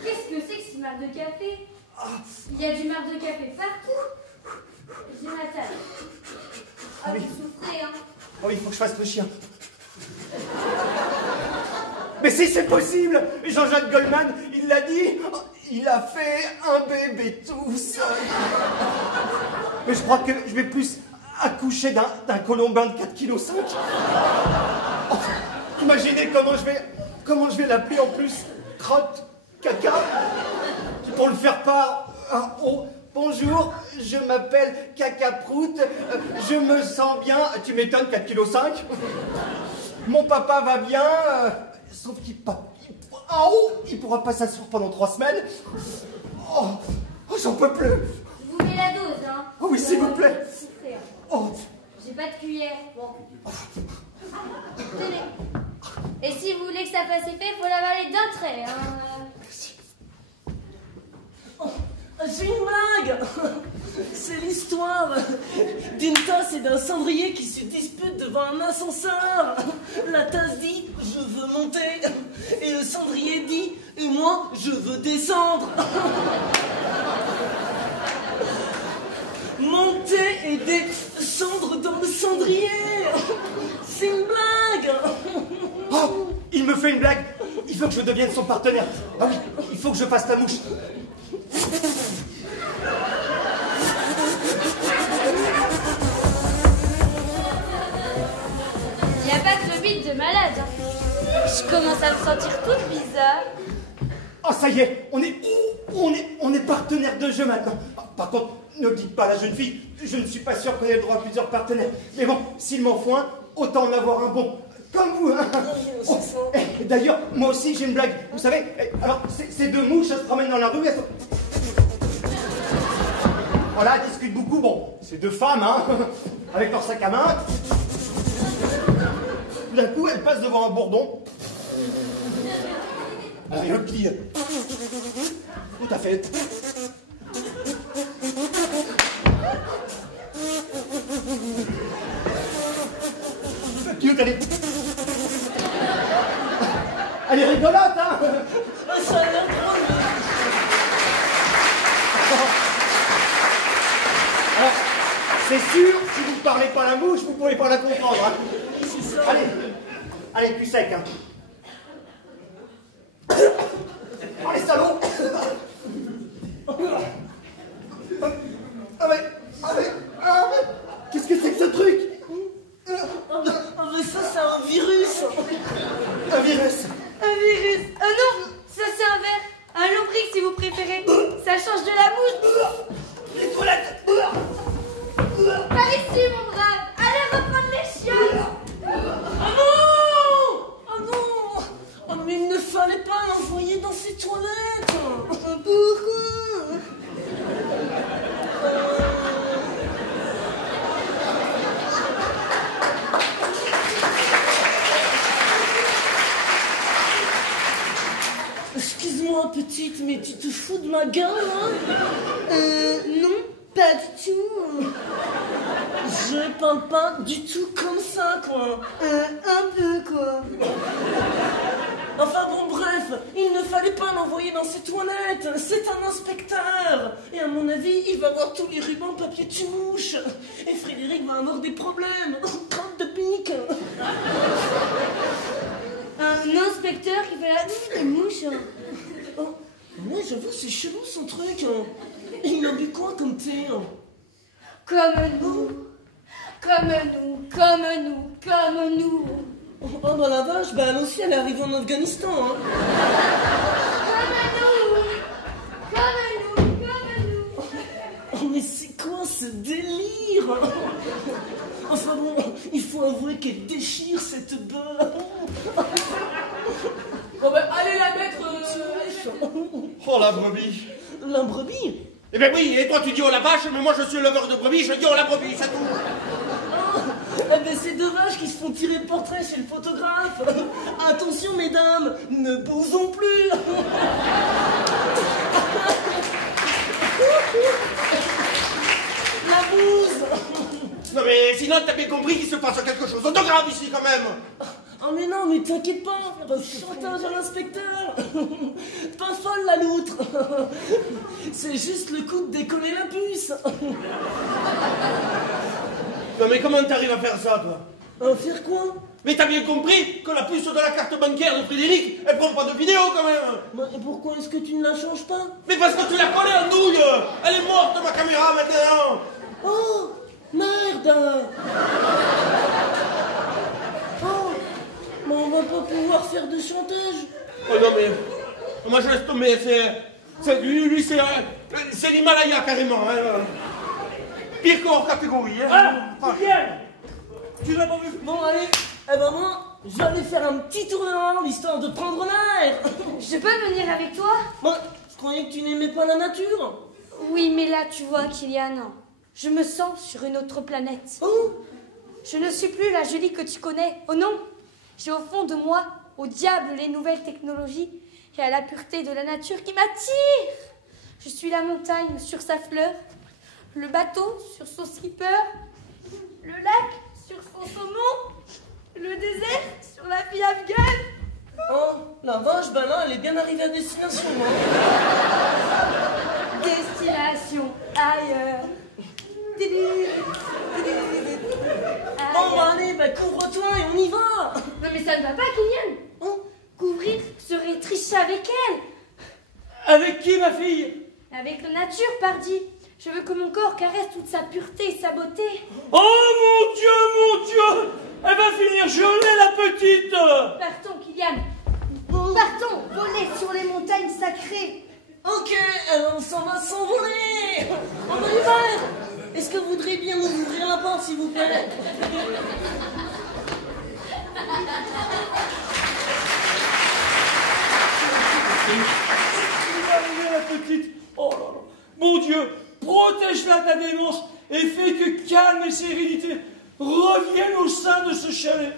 Qu'est-ce que c'est que ce marc de café? Il y a du marc de café partout. J'ai ma tasse. Ah, oui. vous souffrez, hein. Oh, il faut que je fasse le chien. Mais si c'est possible, Jean-Jacques Goldman, il l'a dit, il a fait un bébé tout seul. Mais je crois que je vais plus accoucher d'un colombin de 4,5 kg. Oh, imaginez comment je vais l'appeler en plus, crotte, caca, pour le faire part. Oh, bonjour, je m'appelle Caca Prout, je me sens bien, tu m'étonnes, 4,5 kg. Mon papa va bien, sauf qu'il pourra pas s'asseoir pendant 3 semaines. Oh, j'en peux plus. Je vous mets la dose, hein. Oh oui, s'il vous plaît. Souffrez, hein. Oh. J'ai pas de cuillère. Bon. Tenez. Et si vous voulez que ça fasse effet, faut l'avaler d'un trait, hein. J'ai une blague. C'est l'histoire d'une tasse et d'un cendrier qui se disputent devant un ascenseur. La tasse dit « je veux monter » et le cendrier dit « et moi, je veux descendre ». Monter et descendre dans le cendrier. C'est une blague. Oh, il me fait une blague. il veut que je devienne son partenaire. Ah oui, il faut que je fasse la mouche. Il n'y a pas de bite de malade. Hein. Je commence à me sentir toute bizarre. Oh, ça y est, on est partenaires de jeu maintenant. Par contre, ne dites pas à la jeune fille, je ne suis pas sûr qu'on ait le droit à plusieurs partenaires. Mais bon, s'il m'en faut un, autant en avoir un bon. Comme vous, hein. Oh, d'ailleurs, moi aussi, j'ai une blague. Vous savez, alors, ces deux mouches, elles se promènent dans la rue, elles sont... Voilà, elles discutent beaucoup. Bon, c'est deux femmes, hein, avec leur sac à main. Tout d'un coup, elles passent devant un bourdon. Et un pli. Tout à fait. Cute, elle est rigolote, hein. Ça a l'air drôle. Alors, c'est sûr, si vous ne parlez pas la mouche, vous ne pouvez pas la comprendre. Hein. Allez, plus sec. Hein. Oh, les salauds. Qu'est-ce que c'est que ce truc? Mais ça, c'est un virus. Un virus? Un virus. Ah non, ça c'est un ver. Un lombric si vous préférez. Ça change de la bouche. Les toilettes. Par ici, mon brave. Allez reprendre les chiottes. Ah non! Ah non! Oh, mais il ne fallait pas l'envoyer dans ses toilettes. Pourquoi? Excuse-moi, petite, mais tu te fous de ma gueule, hein? Non, pas du tout. Je parle pas du tout comme ça, quoi. Un peu, quoi. Enfin bon, bref, il ne fallait pas l'envoyer dans ses toilettes. C'est un inspecteur. Et à mon avis, il va voir tous les rubans papier tue-mouche. Et Frédéric va avoir des problèmes. Crotte de pique. Un inspecteur qui fait la des mouches. Oh, ouais, j'avoue, c'est chelou son truc. Il a bu quoi comme thé? Comme nous. Comme nous, comme nous, comme nous. Oh bah la vache, bah elle aussi elle est arrivée en Afghanistan, hein. Comme nous, comme nous. Oh mais c'est quoi ce délire? Enfin bon, il faut avouer qu'elle déchire cette beurre. Bon ben, allez la mettre... Oh, la brebis. La brebis? Eh ben oui, et toi tu dis oh la vache, mais moi je suis éleveur de brebis, je dis oh la brebis, c'est tout. Eh ben c'est deux vaches qui se font tirer le portrait chez le photographe. Attention mesdames, ne bousons plus. La bouse. Non mais sinon t'as bien compris qu'il se passe quelque chose de grave ici quand même. Oh mais non, mais t'inquiète pas, chantage à l'inspecteur. Pas folle la loutre. C'est juste le coup de décoller la puce. Non mais comment t'arrives à faire ça toi? Faire quoi? Mais t'as bien compris que la puce de la carte bancaire de Frédéric, elle prend pas de vidéo quand même. Et pourquoi est-ce que tu ne la changes pas? Mais parce que tu la connais en douille. Elle est morte ma caméra maintenant. Oh merde. Oh, mais on va pas pouvoir faire de chantage. Oh non mais, moi je laisse tomber, lui c'est l'Himalaya carrément. Hein. Pire qu'hors catégorie. Hein. Ah, tu l'as pas vu? Bon allez, eh ben moi, je vais aller faire un petit tour dehors, histoire de prendre l'air. Je peux venir avec toi? Bon, je croyais que tu n'aimais pas la nature. Oui, mais là, tu vois, Kylian, je me sens sur une autre planète. Oh. Je ne suis plus la Julie que tu connais. Oh non, j'ai au fond de moi, au diable, les nouvelles technologies et à la pureté de la nature qui m'attire. Je suis la montagne sur sa fleur, le bateau sur son skipper, le lac sur son saumon, le désert sur la fille afghane. Oh, la vache, ben là, elle est bien arrivée à destination. Hein. Destination ailleurs. Bon, allez, bah couvre-toi et on y va. Non mais ça ne va pas, Kylian. Couvrir serait coucher avec elle. Avec qui, ma fille? Avec la nature, pardi. Je veux que mon corps caresse toute sa pureté et sa beauté. Oh mon Dieu! Elle va finir gelée, la petite! Partons, Kylian. Partons, voler sur les montagnes sacrées. Ok, alors on s'en va s'envoler. On y va. Est-ce que vous voudriez bien nous ouvrir la porte, s'il vous plaît? La petite. Oh là là. Mon Dieu, protège-la de la démence et fais que calme et sérénité reviennent au sein de ce chalet.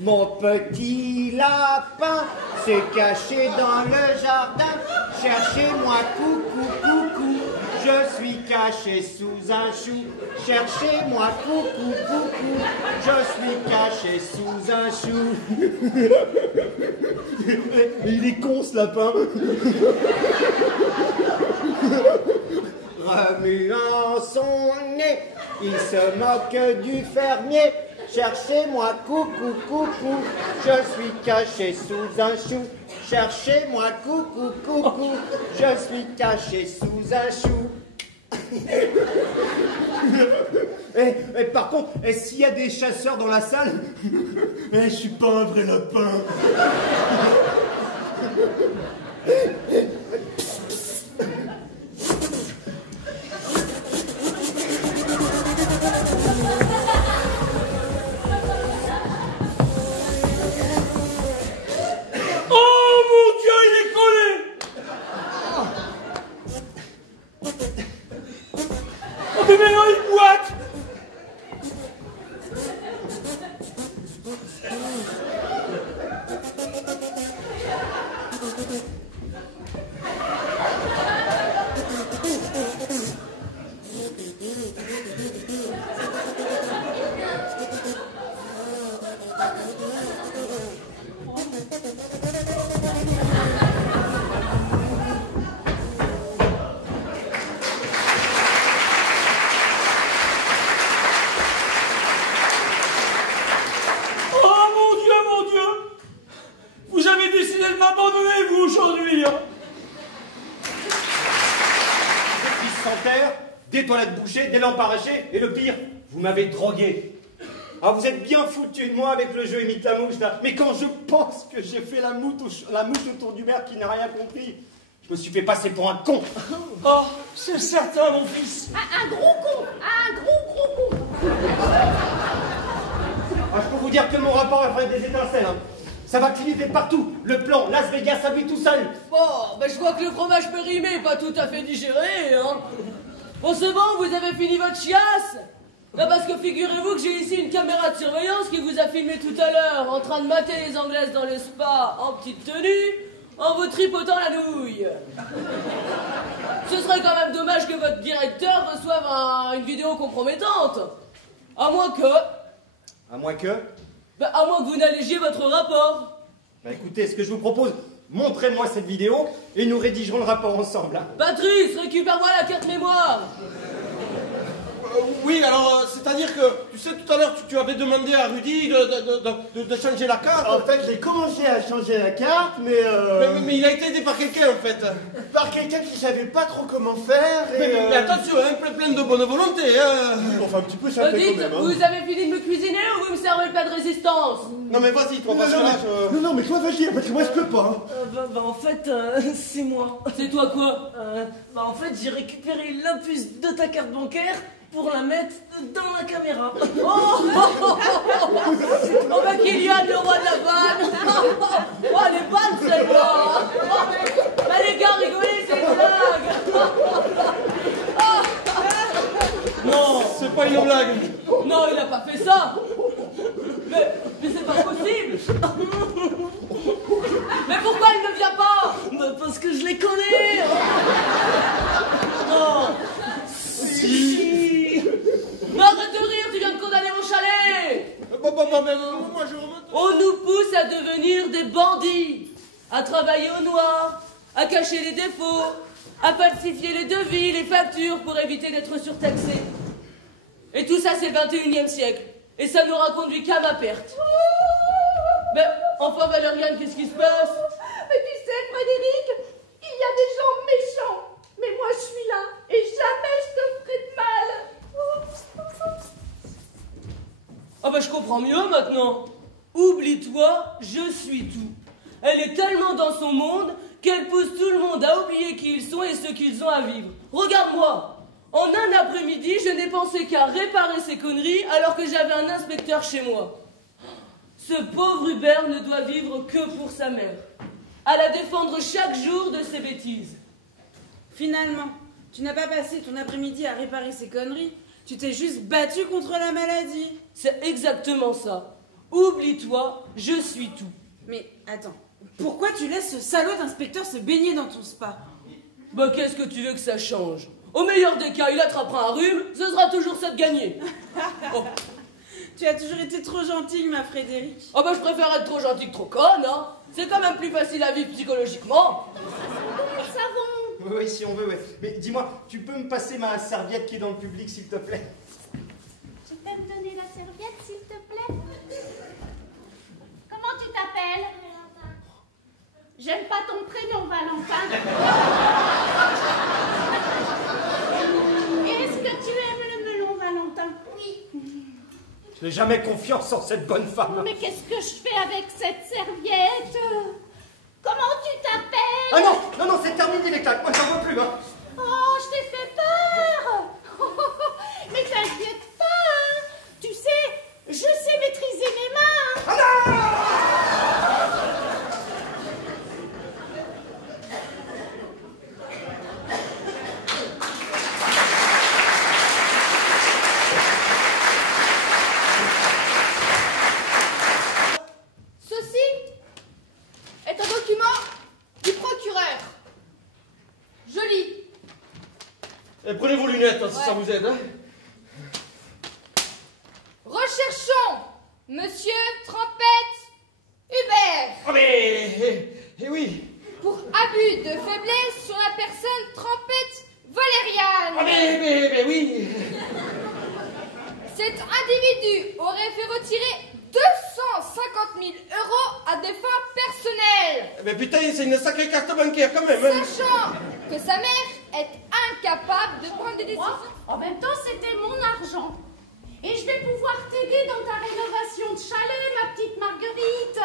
Mon petit lapin s'est caché dans le jardin. Cherchez-moi, coucou, coucou. Je suis caché sous un chou. Cherchez-moi, coucou, coucou. Je suis caché sous un chou. Il est con, ce lapin. Remuant son nez, il se moque du fermier. Cherchez-moi, coucou, coucou, je suis caché sous un chou. Cherchez-moi, coucou, coucou, je suis caché sous un chou. Par contre, s'il y a des chasseurs dans la salle, je suis pas un vrai lapin. Des toilettes bouchées, des lampes arrachées, et le pire, vous m'avez drogué. Ah, vous êtes bien foutu de moi avec le jeu imite la mouche, là. Mais quand je pense que j'ai fait la mouche autour du maire qui n'a rien compris, je me suis fait passer pour un con. Oh, c'est certain, mon fils. Un gros con. Un gros con. Ah, je peux vous dire que mon rapport a fait des étincelles, hein. Ça va clignoter partout. Le plan Las Vegas s'habille tout seul. Bon, ben je vois que le fromage périmé n'est pas tout à fait digéré, hein. Bon, c'est bon, vous avez fini votre chiasse? Là, parce que figurez-vous que j'ai ici une caméra de surveillance qui vous a filmé tout à l'heure en train de mater les Anglaises dans le spa en petite tenue, en vous tripotant la nouille. Ce serait quand même dommage que votre directeur reçoive une vidéo compromettante. À moins que... À moins que... Ben, à moins que vous n'allégiez votre rapport. Bah écoutez, ce que je vous propose, montrez-moi cette vidéo et nous rédigerons le rapport ensemble. Hein. Patrice, récupère-moi la carte mémoire. Oui, alors, c'est-à-dire que, tu sais, tout à l'heure, tu avais demandé à Rudy de changer la carte. En fait, j'ai commencé à changer la carte, mais il a été aidé par quelqu'un, en fait. Par quelqu'un qui savait pas trop comment faire, et mais attention, hein, plein de bonne volonté, hein. Enfin, un petit peu, ça fait dites, quand même, hein. Vous avez fini de me cuisiner ou vous me servez le plat de résistance? Non, mais vas-y, toi, Non, mais toi, vas-y, parce que moi, je peux pas. Hein. En fait, c'est moi. C'est toi quoi? En fait, j'ai récupéré la puce de ta carte bancaire pour la mettre dans la caméra. Oh bah Kylian, le roi de la vanne. Oh, elle est bonne celle-là. Bah les gars, rigolez, c'est une blague. Non, c'est pas une blague. Non, il a pas fait ça. Mais c'est pas possible. Mais pourquoi il ne vient pas? Bah parce que je les connais. Non. Si. Mais arrête de rire, tu viens de condamner mon chalet. Moi je remonte. On nous pousse à devenir des bandits, à travailler au noir, à cacher les défauts, à falsifier les devis, les factures pour éviter d'être surtaxé. Et tout ça, c'est le 21e siècle. Et ça n'aura conduit qu'à ma perte. Mais enfin, Valériane, qu'est-ce qui se passe? Mais tu sais, Frédéric, il y a des gens méchants. Mais moi, je suis là. Et jamais je te ferai de mal. Ah bah je comprends mieux maintenant. Oublie-toi, je suis tout. Elle est tellement dans son monde qu'elle pousse tout le monde à oublier qui ils sont et ce qu'ils ont à vivre. Regarde-moi. En un après-midi, je n'ai pensé qu'à réparer ces conneries alors que j'avais un inspecteur chez moi. Ce pauvre Hubert ne doit vivre que pour sa mère, à la défendre chaque jour de ses bêtises. Finalement, tu n'as pas passé ton après-midi à réparer ces conneries, tu t'es juste battu contre la maladie. C'est exactement ça. Oublie-toi, je suis tout. Mais attends, pourquoi tu laisses ce salaud d'inspecteur se baigner dans ton spa? Bah qu'est-ce que tu veux que ça change? Au meilleur des cas, il attrapera un rhume, ce sera toujours ça de gagner. Oh. Tu as toujours été trop gentille, ma Frédéric. Ah bah je préfère être trop gentille que trop conne, hein. C'est quand même plus facile à vivre psychologiquement. Oui, oui, si on veut, ouais. Mais dis-moi, tu peux me passer ma serviette qui est dans le public, s'il te plaît? Tu peux me donner la serviette, s'il te plaît? Comment tu t'appelles? Valentin. J'aime pas ton prénom, Valentin. Est-ce que tu aimes le melon, Valentin? Oui. Je n'ai jamais confiance en cette bonne femme. Mais qu'est-ce que je fais avec cette serviette? Comment tu t'appelles? Ah non, non, non, c'est terminé les claques, moi j'en veux plus, hein. Oh, je t'ai fait peur. Mais t'inquiète pas, hein. Tu sais, je sais maîtriser mes mains. Ah non! Ceci est un document du procureur. Je lis. Et prenez vos lunettes, hein, si Ouais. ça vous aide. Hein. Recherchons Monsieur Trompette Hubert. Ah mais... oui. Pour abus de faiblesse sur la personne Trompette Valériane. Ah mais oui. Cet individu aurait fait retirer 250 000 € à des fins personnelles. Mais putain, c'est une sacrée carte bancaire quand même. Hein. Sachant que sa mère est incapable de prendre des décisions. En même temps, c'était mon argent. Et je vais pouvoir t'aider dans ta rénovation de chalet, ma petite Marguerite.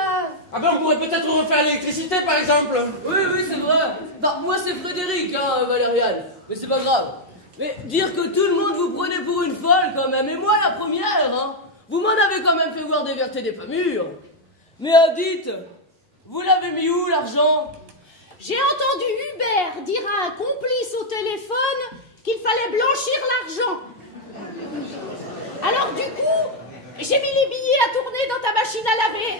Ah ben on pourrait peut-être refaire l'électricité par exemple. Oui, oui, c'est vrai. Non, moi c'est Frédéric, hein, Valériane. Mais c'est pas grave. Mais dire que tout le monde vous prenait pour une folle quand même, et moi la première, hein. Vous m'en avez quand même fait voir des vertes et des pas mûres. Mais dites, vous l'avez mis où l'argent? J'ai entendu Hubert dire à un complice au téléphone qu'il fallait blanchir l'argent. Alors du coup, j'ai mis les billets à tourner dans ta machine à laver.